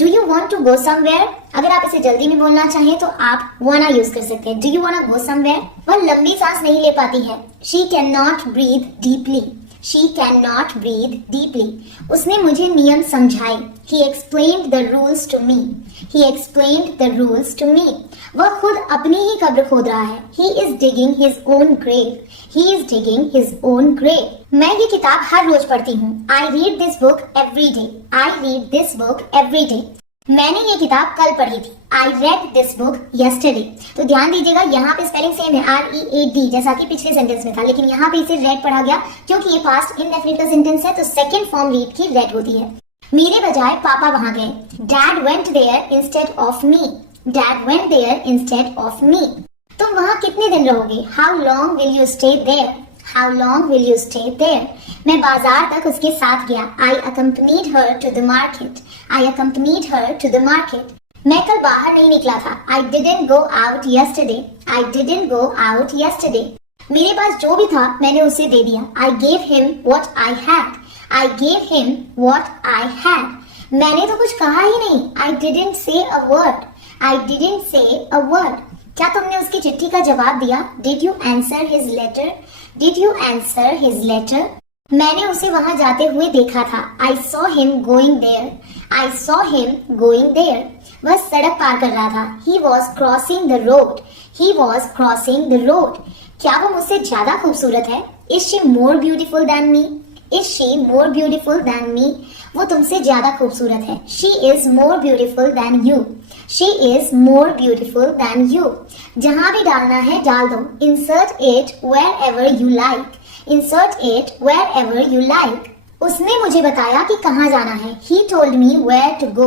Do you want to go somewhere? अगर आप इसे जल्दी में बोलना चाहें तो आप wanna यूज कर सकते हैं. Do you wanna go somewhere? वह लंबी सांस नहीं ले पाती है. She cannot breathe deeply. She cannot breathe deeply. उसने मुझे नियम समझाए. He explained the rules to me. He explained the rules to me. वह खुद अपनी ही कब्र खोद रहा है. He is digging his own grave. He is digging his own grave. मैं ये किताब हर रोज पढ़ती हूँ. I read this book every day. I read this book every day. मैंने ये किताब कल पढ़ी थी. I read this book yesterday. तो ध्यान दीजिएगा यहाँ पे स्पेलिंग सेम है READ जैसा कि पिछले सेंटेंस में था, लेकिन यहाँ पे इसे रेड पढ़ा गया क्योंकि ये पास्ट इंडेफिनिट का सेंटेंस है, तो सेकंड फॉर्म रीड की रेड होती है. मेरे बजाय पापा वहां गए. Dad went there instead of me. Dad went there instead of me. तुम वहां कितने दिन रहोगे? How long will you stay there? How long will you stay there? मैं बाजार तक उसके साथ गया. I accompanied her to the market. I accompanied her to the market. मैं कल बाहर नहीं निकला था. I didn't go out yesterday. I didn't go out yesterday. मेरे पास जो भी था मैंने उसे दे दिया. I gave him what I had. I gave him what I had. मैंने तो कुछ कहा ही नहीं. I didn't say a word. I didn't say a word. क्या तुमने उसकी चिट्ठी का जवाब दिया? Did you answer his letter? Did you answer his letter? मैंने उसे वहां जाते हुए देखा था. I saw him going there. I saw him going there. वह सड़क पार कर रहा था. He was crossing the road. He was crossing the road. क्या वो मुझसे ज्यादा खूबसूरत है? Is she more beautiful than me? Is she more beautiful than me? वो तुमसे ज्यादा खूबसूरत है. She is more beautiful than you. She is more beautiful than you. जहाँ भी डालना है डाल दो. Insert it wherever you like. Insert it wherever you like. उसने मुझे बताया कि कहाँ जाना है. He told me where to go.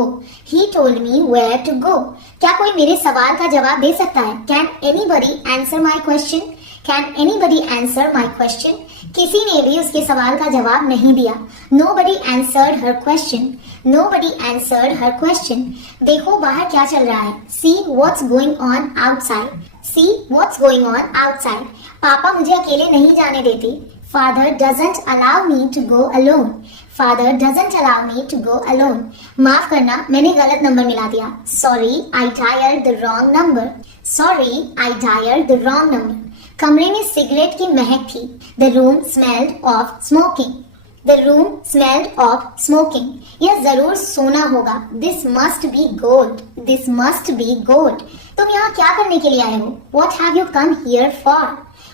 He told me where to go. क्या कोई मेरे सवाल का जवाब दे सकता है? Can anybody answer my question? Can anybody answer my question? किसी ने भी उसके सवाल का जवाब नहीं दिया. Nobody answered her question. Nobody answered her question. देखो बाहर क्या चल रहा है. See what's going on outside. See what's going on outside. पापा मुझे अकेले नहीं जाने देते. Father doesn't allow me to go alone. Father doesn't allow me to go alone. माफ करना मैंने गलत नंबर मिला दिया. Sorry, I dialed the wrong number. Sorry, I dialed the wrong number. कमरे में सिगरेट की महक थी. The room smelled of smoking. The room smelled of smoking. यह जरूर सोना होगा. This must be gold. This must be gold. तुम यहाँ क्या करने के लिए आए हो? What have you come here for?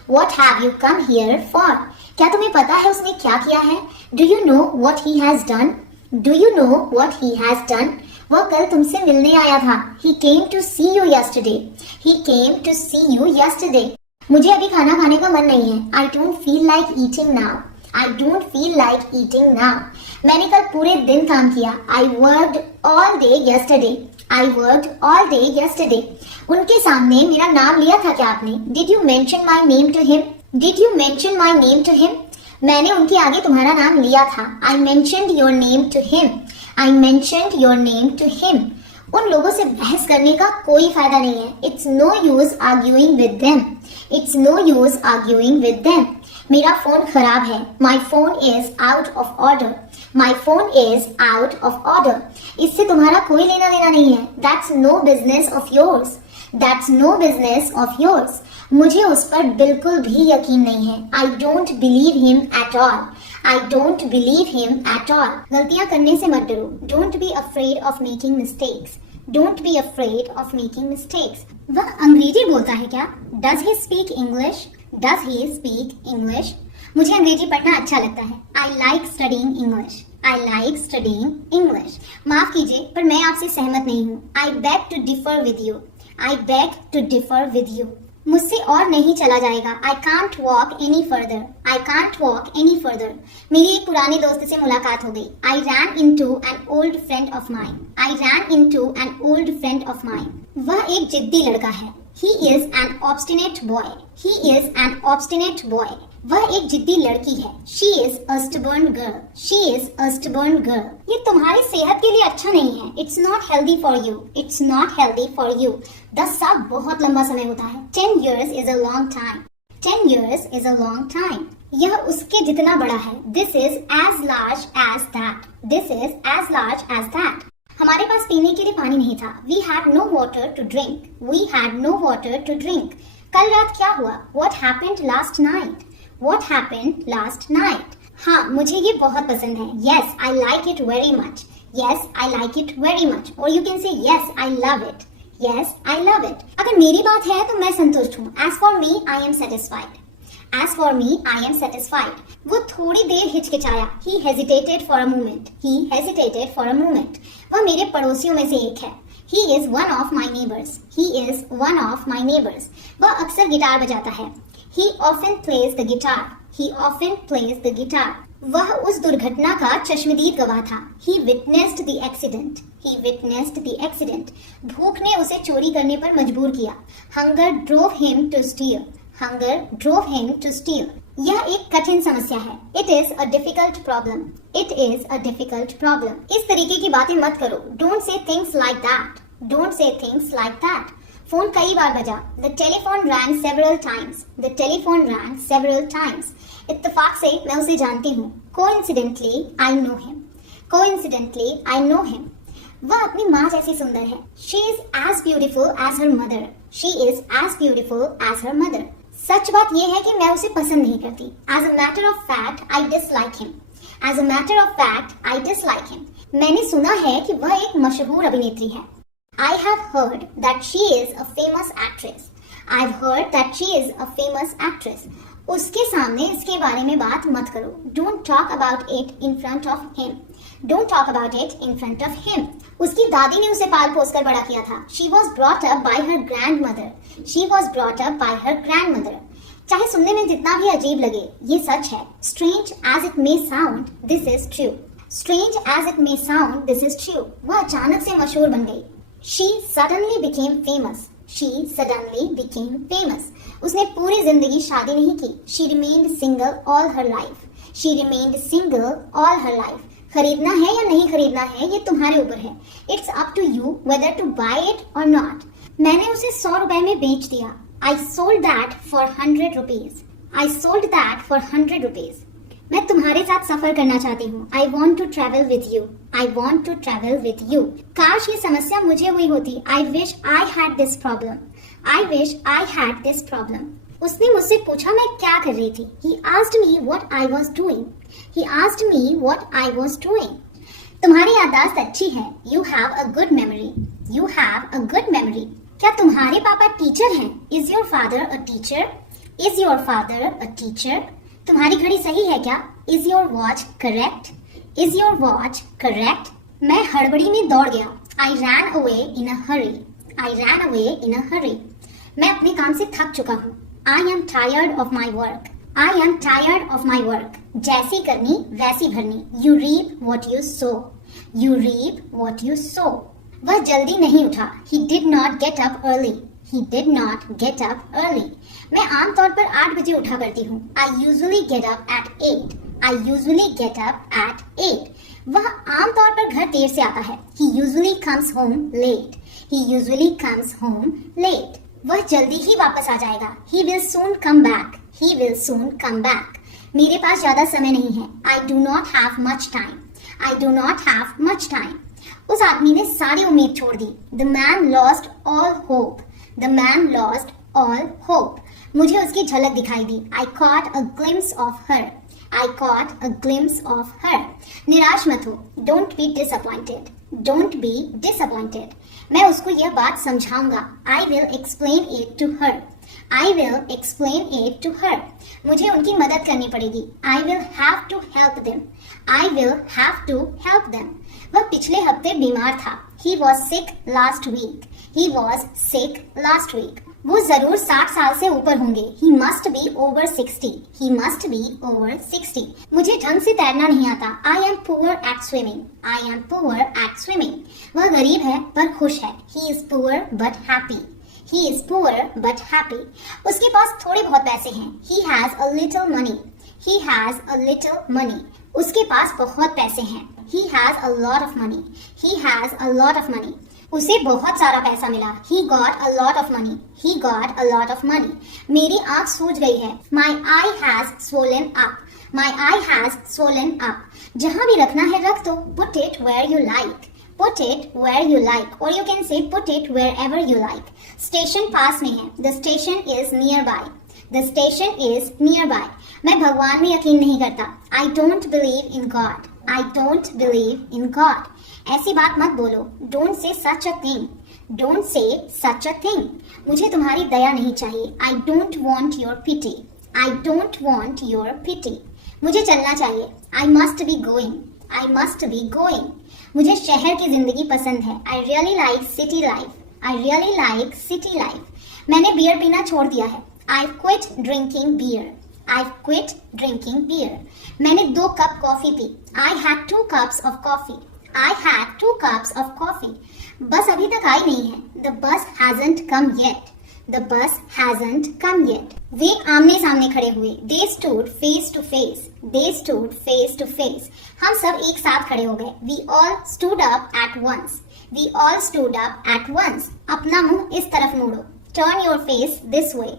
What have you come here for? क्या तुम्हें पता है उसने क्या किया है? Do you know what he has done? Do you know what he has done? वह कल तुमसे मिलने आया था. He came to see you yesterday. He came to see you yesterday. मुझे अभी खाना खाने का मन नहीं है. I don't feel like eating now. I don't feel like eating now. मैंने कल पूरे दिन काम किया. I worked all day yesterday. I worked all day yesterday. उनके सामने मेरा नाम लिया था क्या आपने? Did you mention my name to him? Did you mention my name to him? मैंने उनके आगे तुम्हारा नाम लिया था. I mentioned your name to him. I mentioned your name to him. उन लोगों से बहस करने का कोई फायदा नहीं है. It's no use arguing with them. It's no use arguing with them. मेरा फोन खराब है. My phone is out of order. My phone is out of order. इससे तुम्हारा कोई लेना देना नहीं है. That's no business of yours. That's no business of yours. मुझे उस पर बिल्कुल भी यकीन नहीं है. I don't believe him at all. I don't believe him at all. गलतियां करने से मत डरो. Don't be afraid of making mistakes. Don't be afraid of making mistakes. वह अंग्रेजी बोलता है क्या? Does he speak English? Does he speak English? मुझे अंग्रेजी पढ़ना अच्छा लगता है. I like studying English. I like studying English. माफ कीजिए पर मैं आपसे सहमत नहीं हूँ. I beg to differ with you. I beg to differ with you. मुझसे और नहीं चला जाएगा. I can't walk any further. I can't walk any further. मेरी एक पुराने दोस्त से मुलाकात हो गई. I ran into an old friend of mine. I ran into an old friend of mine. वह एक जिद्दी लड़का है. He is an obstinate boy. He is an obstinate boy. वह एक जिद्दी लड़की है. She is a stubborn girl. She is a stubborn girl. ये तुम्हारी सेहत के लिए अच्छा नहीं है. It's not healthy for you. It's not healthy for you. 10 साल बहुत लंबा समय होता है. 10 years is a long time. 10 years is a long time. यह उसके जितना बड़ा है. This is as large as that. This is as large as that. हमारे पास पीने के लिए पानी नहीं था. We had no water to drink. We had no water to drink. कल रात क्या हुआ? What happened last night? What happened last night? हाँ, मुझे ये बहुत पसंद है. Yes, I like it very much. Yes, I like it very much. Or you can say yes, I love it. Yes, I love it. अगर मेरी बात है तो मैं संतुष्ट हूँ. As for me, I am satisfied. As for me, I am satisfied. वो थोड़ी देर हिचकिचाया. He hesitated for a moment. He hesitated for a moment. वह मेरे पड़ोसियों में से एक है. He is one of my neighbors. He is one of my neighbors. वह अक्सर गिटार बजाता है. He often plays the guitar. He often plays the guitar. वह उस दुर्घटना का चश्मदीद गवाह था. He witnessed the accident. He witnessed the accident. भूख ने उसे चोरी करने पर मजबूर किया. Hunger drove him to steal. Hunger drove him to steal. यह एक कठिन समस्या है. It is a difficult problem. It is a difficult problem. इस तरीके की बातें मत करो. Don't say things like that. Don't say things like that. Phone कई बार बजा. The telephone rang several times. The telephone rang several times. इत्तेफाक से मैं उसे जानती हूँ. Coincidentally, I know him. Coincidentally, I know him. वह अपनी माँ जैसी सुंदर है. She is as beautiful as her mother. She is as beautiful as her mother. सच बात यह है कि मैं उसे पसंद नहीं करती. As a matter of fact, I dislike him. As a matter of fact, I dislike him. मैंने सुना है कि वह एक मशहूर अभिनेत्री है. I have heard that she is a famous actress. I've heard that she is a famous actress. उसके सामने इसके बारे में बात मत करो. Don't talk about it in front of him. Don't talk about it in front of him. उसकी दादी ने उसे पाल पोस कर बड़ा किया था. She was brought up by her grandmother. She was brought up by her grandmother. चाहे सुनने में जितना भी अजीब लगे, ये सच है. Strange as it may sound, this is true. Strange as it may sound, this is true. वह अचानक से मशहूर बन गई. She suddenly became famous. She suddenly became famous. उसने पूरी जिंदगी शादी नहीं की. She remained single all her life. She remained single all her life. खरीदना है या नहीं खरीदना है ये तुम्हारे ऊपर है. It's up to you whether to buy it or not. मैंने उसे 100 रुपए में बेच दिया. I sold that for 100 rupees. I sold that for 100 rupees. मैं तुम्हारे साथ सफर करना चाहती हूँ. I want to travel with you. I want to travel with you. काश ये समस्या मुझे हुई होती. I wish I had this problem. I wish I had this problem. उसने मुझसे पूछा मैं क्या कर रही थी. He asked me what I was doing. He asked me what I was doing. तुम्हारी याददाश्त अच्छी है. You have a good memory. You have a good memory. क्या तुम्हारे पापा टीचर हैं? Is your father a teacher? Is your father a teacher? तुम्हारी घड़ी सही है क्या? Is your watch correct? Is your watch correct? मैं हड़बड़ी में दौड़ गया. I ran away in a hurry. I ran away in a hurry. मैं अपने काम से थक चुका हूँ. I am tired of my work. I am tired of my work. जैसी करनी वैसी भरनी. You reap what you sow. You reap what you sow. वह जल्दी नहीं उठा. He did not get up early. He did not get up early. मैं आमतौर पर 8 बजे उठा करती हूँ. I usually get up at 8. I usually get up at 8. वह आमतौर पर घर देर से आता है. He usually comes home late. He usually comes home late. वह जल्दी ही वापस आ जाएगा। He will soon come back. He will soon come back. मेरे पास ज्यादा समय नहीं है। I do not have much time. I do not have much time. उस आदमी ने सारी उम्मीद छोड़ दी। The man lost all hope. The man lost all hope. मुझे उसकी झलक दिखाई दी। I caught a glimpse of her. I caught a glimpse of her. निराश मत हो। Don't be disappointed. Don't be disappointed. मैं उसको यह बात समझाऊंगा। I will explain it to her. I will explain it to her. मुझे उनकी मदद करनी पड़ेगी। I will have to help them. I will have to help them. वह पिछले हफ्ते बीमार था। He was sick last week. He was sick last week. वो जरूर 60 साल से ऊपर होंगे। He must be over 60. He must be over 60. मुझे ढंग से तैरना नहीं आता। I am poor at swimming. I am poor at swimming. वह गरीब है पर खुश है। He is poor but happy. He is poor but happy. उसके पास थोड़े बहुत पैसे हैं। He has a little money. He has a little money. उसके पास बहुत पैसे हैं। He has a lot of money. He has a lot of money. उसे बहुत सारा पैसा मिला। He got a lot of money. He got a lot of money. मेरी आँख सूज गई है। My eye has swollen up. My eye has swollen up. जहाँ भी रखना है रख दो। Put it where you like. Put it where you like. Or you can say put it wherever you like. Station पास में है। The station is nearby. The station is nearby. मैं भगवान में यकीन नहीं करता। I don't believe in God. I don't believe in God. ऐसी बात मत बोलो। Don't say such a thing. Don't say such a thing. मुझे तुम्हारी दया नहीं चाहिए। I don't want your pity. I don't want your pity. मुझे चलना चाहिए। I must be going. I must be going. मुझे शहर की जिंदगी पसंद है। I really like city life. I really like city life. मैंने बियर पीना छोड़ दिया है। I've quit drinking beer. I've quit drinking beer. मैंने 2 cup coffee P. I had 2 cups of coffee. I had 2 cups of coffee. बस अभी तक आई नहीं है। The bus hasn't come yet. The bus hasn't come yet. वे आमने सामने खड़े हुए। They stood face to face. They stood face to face. हम सब एक साथ खड़े हो गए। We all stood up at once. We all stood up at once. अपना मुंह इस तरफ मोड़ो। Turn your face this way.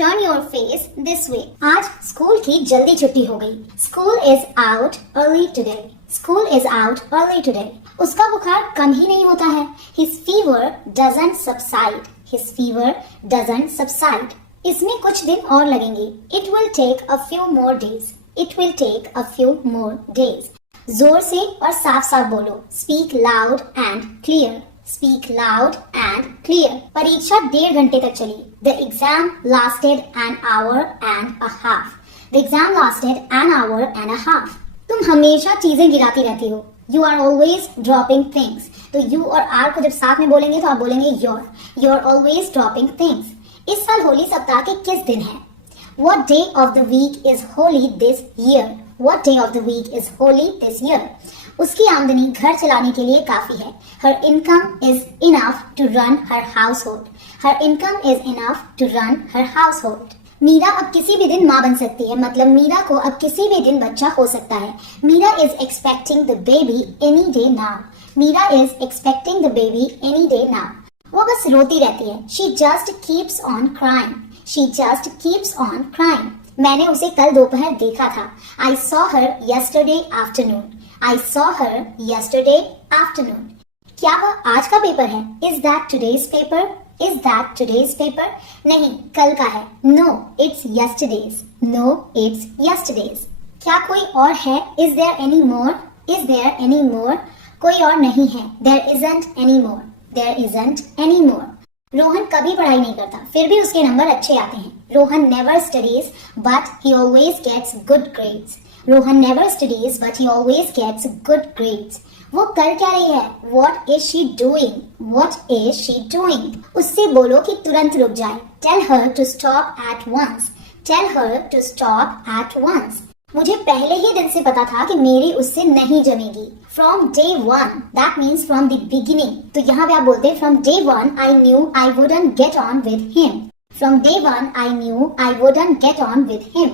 Turn your face this way. आज स्कूल की जल्दी छुट्टी हो गई। School is out early today. School is out early today. उसका बुखार कम ही नहीं होता है। His fever doesn't subside. His fever doesn't subside. इसमें कुछ दिन और लगेंगे। It will take a few more days. It will take a few more days. जोर से और साफ साफ बोलो। Speak loud and clear. Speak loud and clear. परीक्षा 1.5 घंटे तक चली। The exam lasted an hour and a half. The exam lasted an hour and a half. तुम हमेशा चीजें गिराती रहती हो। You are always dropping things. तो you और are को जब साथ में बोलेंगे तो आप बोलेंगे your. You are always dropping things. इस साल होली सप्ताह के किस दिन है? What day of the week is holy this year? What day of the week is holy this year? उसकी आमदनी घर चलाने के लिए काफी है। Her income is enough to run her household. Her income is enough to run her household. Meera अब किसी भी दिन माँ बन सकती है। मतलब मीरा को अब किसी भी दिन बच्चा हो सकता है। Meera is expecting the baby any day now. Meera is expecting the baby any day now. वो बस रोती रहती है। She just keeps on crying. She just keeps on crying. मैंने उसे कल दोपहर देखा था। I saw her yesterday afternoon. I saw her yesterday afternoon. क्या वह आज का पेपर है? Is that today's paper? Is that today's paper? नहीं, कल का है। No, it's yesterday's. No, it's yesterday's. क्या कोई और है? Is there any more? Is there any more? कोई और नहीं है। There isn't any more. There isn't any more. Rohan कभी पढ़ाई नहीं करता, फिर भी उसके नंबर अच्छे आते हैं। Rohan never studies, but he always gets good grades. Rohan never studies, but he always gets good grades. वो कर क्या रही है? What is she doing? What is she doing? उससे बोलो कि तुरंत रुक जाए। Tell her to stop at once. Tell her to stop at once. मुझे पहले ही दिन से पता था कि मेरी उससे नहीं जमेगी। From day one, that means from the beginning. तो यहाँ पे आप बोलते हैं from day one I knew I wouldn't get on with him. From day one I knew I wouldn't get on with him.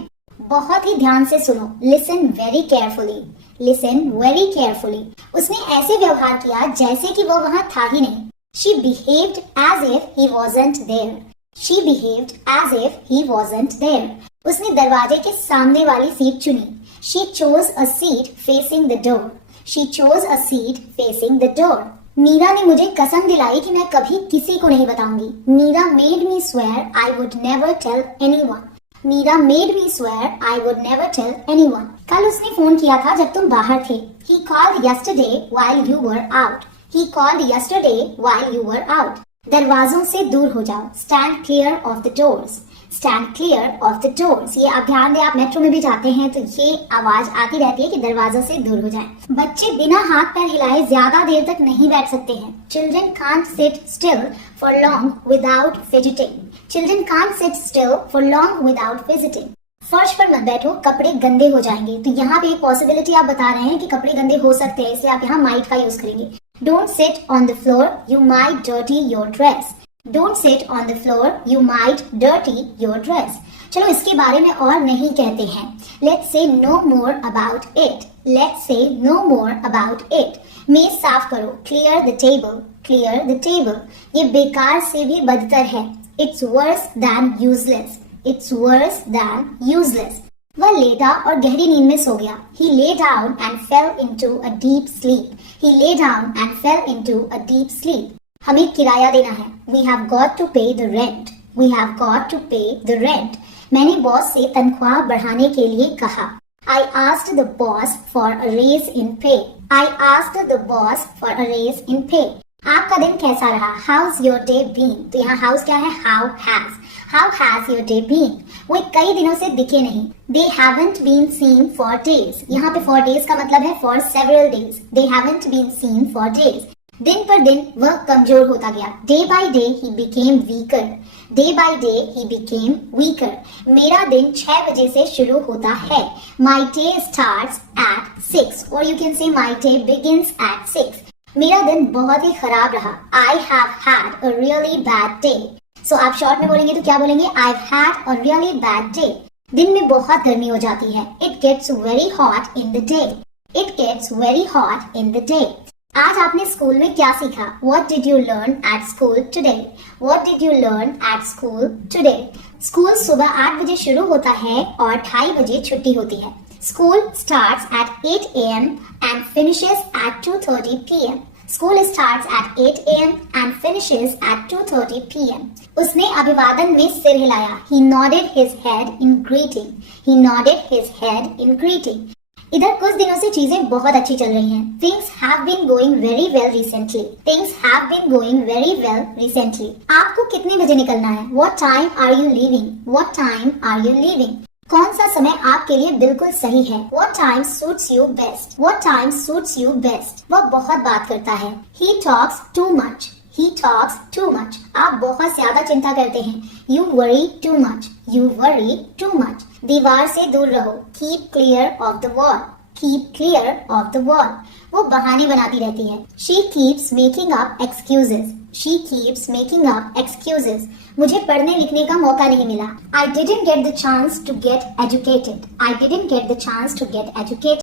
बहुत ही ध्यान से सुनो। Listen very carefully. Listen very carefully. उसने ऐसे व्यवहार किया जैसे कि वो वहाँ था ही नहीं। She behaved as if he wasn't there. She behaved as if he wasn't there. उसने दरवाजे के सामने वाली सीट चुनी. She chose a seat facing the door. She chose a seat facing the door. Meera ने मुझे कसम दिलाई कि मैं कभी किसी को नहीं बताऊंगी. Meera made me swear I would never tell anyone. Meera made me swear I would never tell anyone. कल उसने फोन किया था जब तुम बाहर थे. He called yesterday while you were out. He called yesterday while you were out. दरवाजों से दूर हो जाओ. Stand clear of the doors. Stand clear of the doors. ये आप ध्यान दें, आप मेट्रो में भी जाते हैं तो ये आवाज आती रहती है कि दरवाजों से दूर हो जाएं. बच्चे बिना हाथ पैर हिलाए ज्यादा देर तक नहीं बैठ सकते हैं. Children can't sit still for long without fidgeting. Children can't sit still for long without fidgeting. फर्श पर मत बैठो, कपड़े गंदे हो जाएंगे. तो यहाँ पे एक पॉसिबिलिटी आप बता रहे हैं कि कपड़े गंदे हो सकते हैं, इसलिए आप यहाँ might का यूज करेंगे. Don't sit on the floor, you might dirty your dress. Don't sit on the floor, you might dirty your dress. चलो इसके बारे में और नहीं कहते हैं. Let's say no more about it. Let's say no more about it. मेज साफ करो. Clear the table. Clear the table. ये बेकार से भी बदतर है. It's worse than useless. It's worse than useless. वह लेटा और गहरी नींद में सो गया. He lay down and fell into a deep sleep. He lay down and fell into a deep sleep. हमें किराया देना है. We have got to pay the rent. We have got to pay the rent. मैंने boss से तनख्वाह बढ़ाने के लिए कहा. I asked the boss for a raise in pay. I asked the boss for a raise in pay. आपका दिन कैसा रहा? How's your day been? तो यहाँ house क्या है? How has. How has your day been? वो कई दिनों से दिखे नहीं. They haven't been seen for days. यहाँ पे for days का मतलब है for several days. They haven't been seen for days. दिन पर दिन वह कमजोर होता गया. Day by day he became weaker. Day by day he became weaker. मेरा दिन 6 बजे से शुरू होता है. My day starts at 6 or you can say my day begins at 6. मेरा दिन बहुत ही खराब रहा. I have had a really bad day. So आप शॉर्ट में बोलेंगे तो क्या बोलेंगे? I've had a really bad day. दिन में बहुत गर्मी हो जाती है. It gets very hot in the day. It gets very hot in the day. आज आपने स्कूल में क्या सीखा? What did you learn at school today? What did you learn at school today? School सुबह 8 बजे शुरू होता है और 2:30 बजे छुट्टी होती है. School starts at 8 a.m. and finishes at 2:30 p.m. School starts at 8 a.m. and finishes at 2:30 p.m. उसने अभिवादन में सिर हिलाया. He nodded his head in greeting. He nodded his head in greeting. इधर कुछ दिनों से चीजें बहुत अच्छी चल रही हैं. Things have been going very well recently. Things have been going very well recently. आपको कितने बजे निकलना है? What time are you leaving? What time are you leaving? कौन सा समय आपके लिए बिल्कुल सही है? What time suits you best? What time suits you best? वह बहुत बात करता है. He talks too much. He talks too much. आप बहुत ज्यादा चिंता करते हैं. You worry too much. You worry too much. दीवार से दूर रहो. Keep clear of the wall. Keep clear of the wall. वो बहाने बनाती रहती है. She keeps making up excuses. She keeps making up excuses. मुझे पढ़ने लिखने का मौका नहीं मिला. I didn't get the chance to get educated. I didn't get the chance to get educated.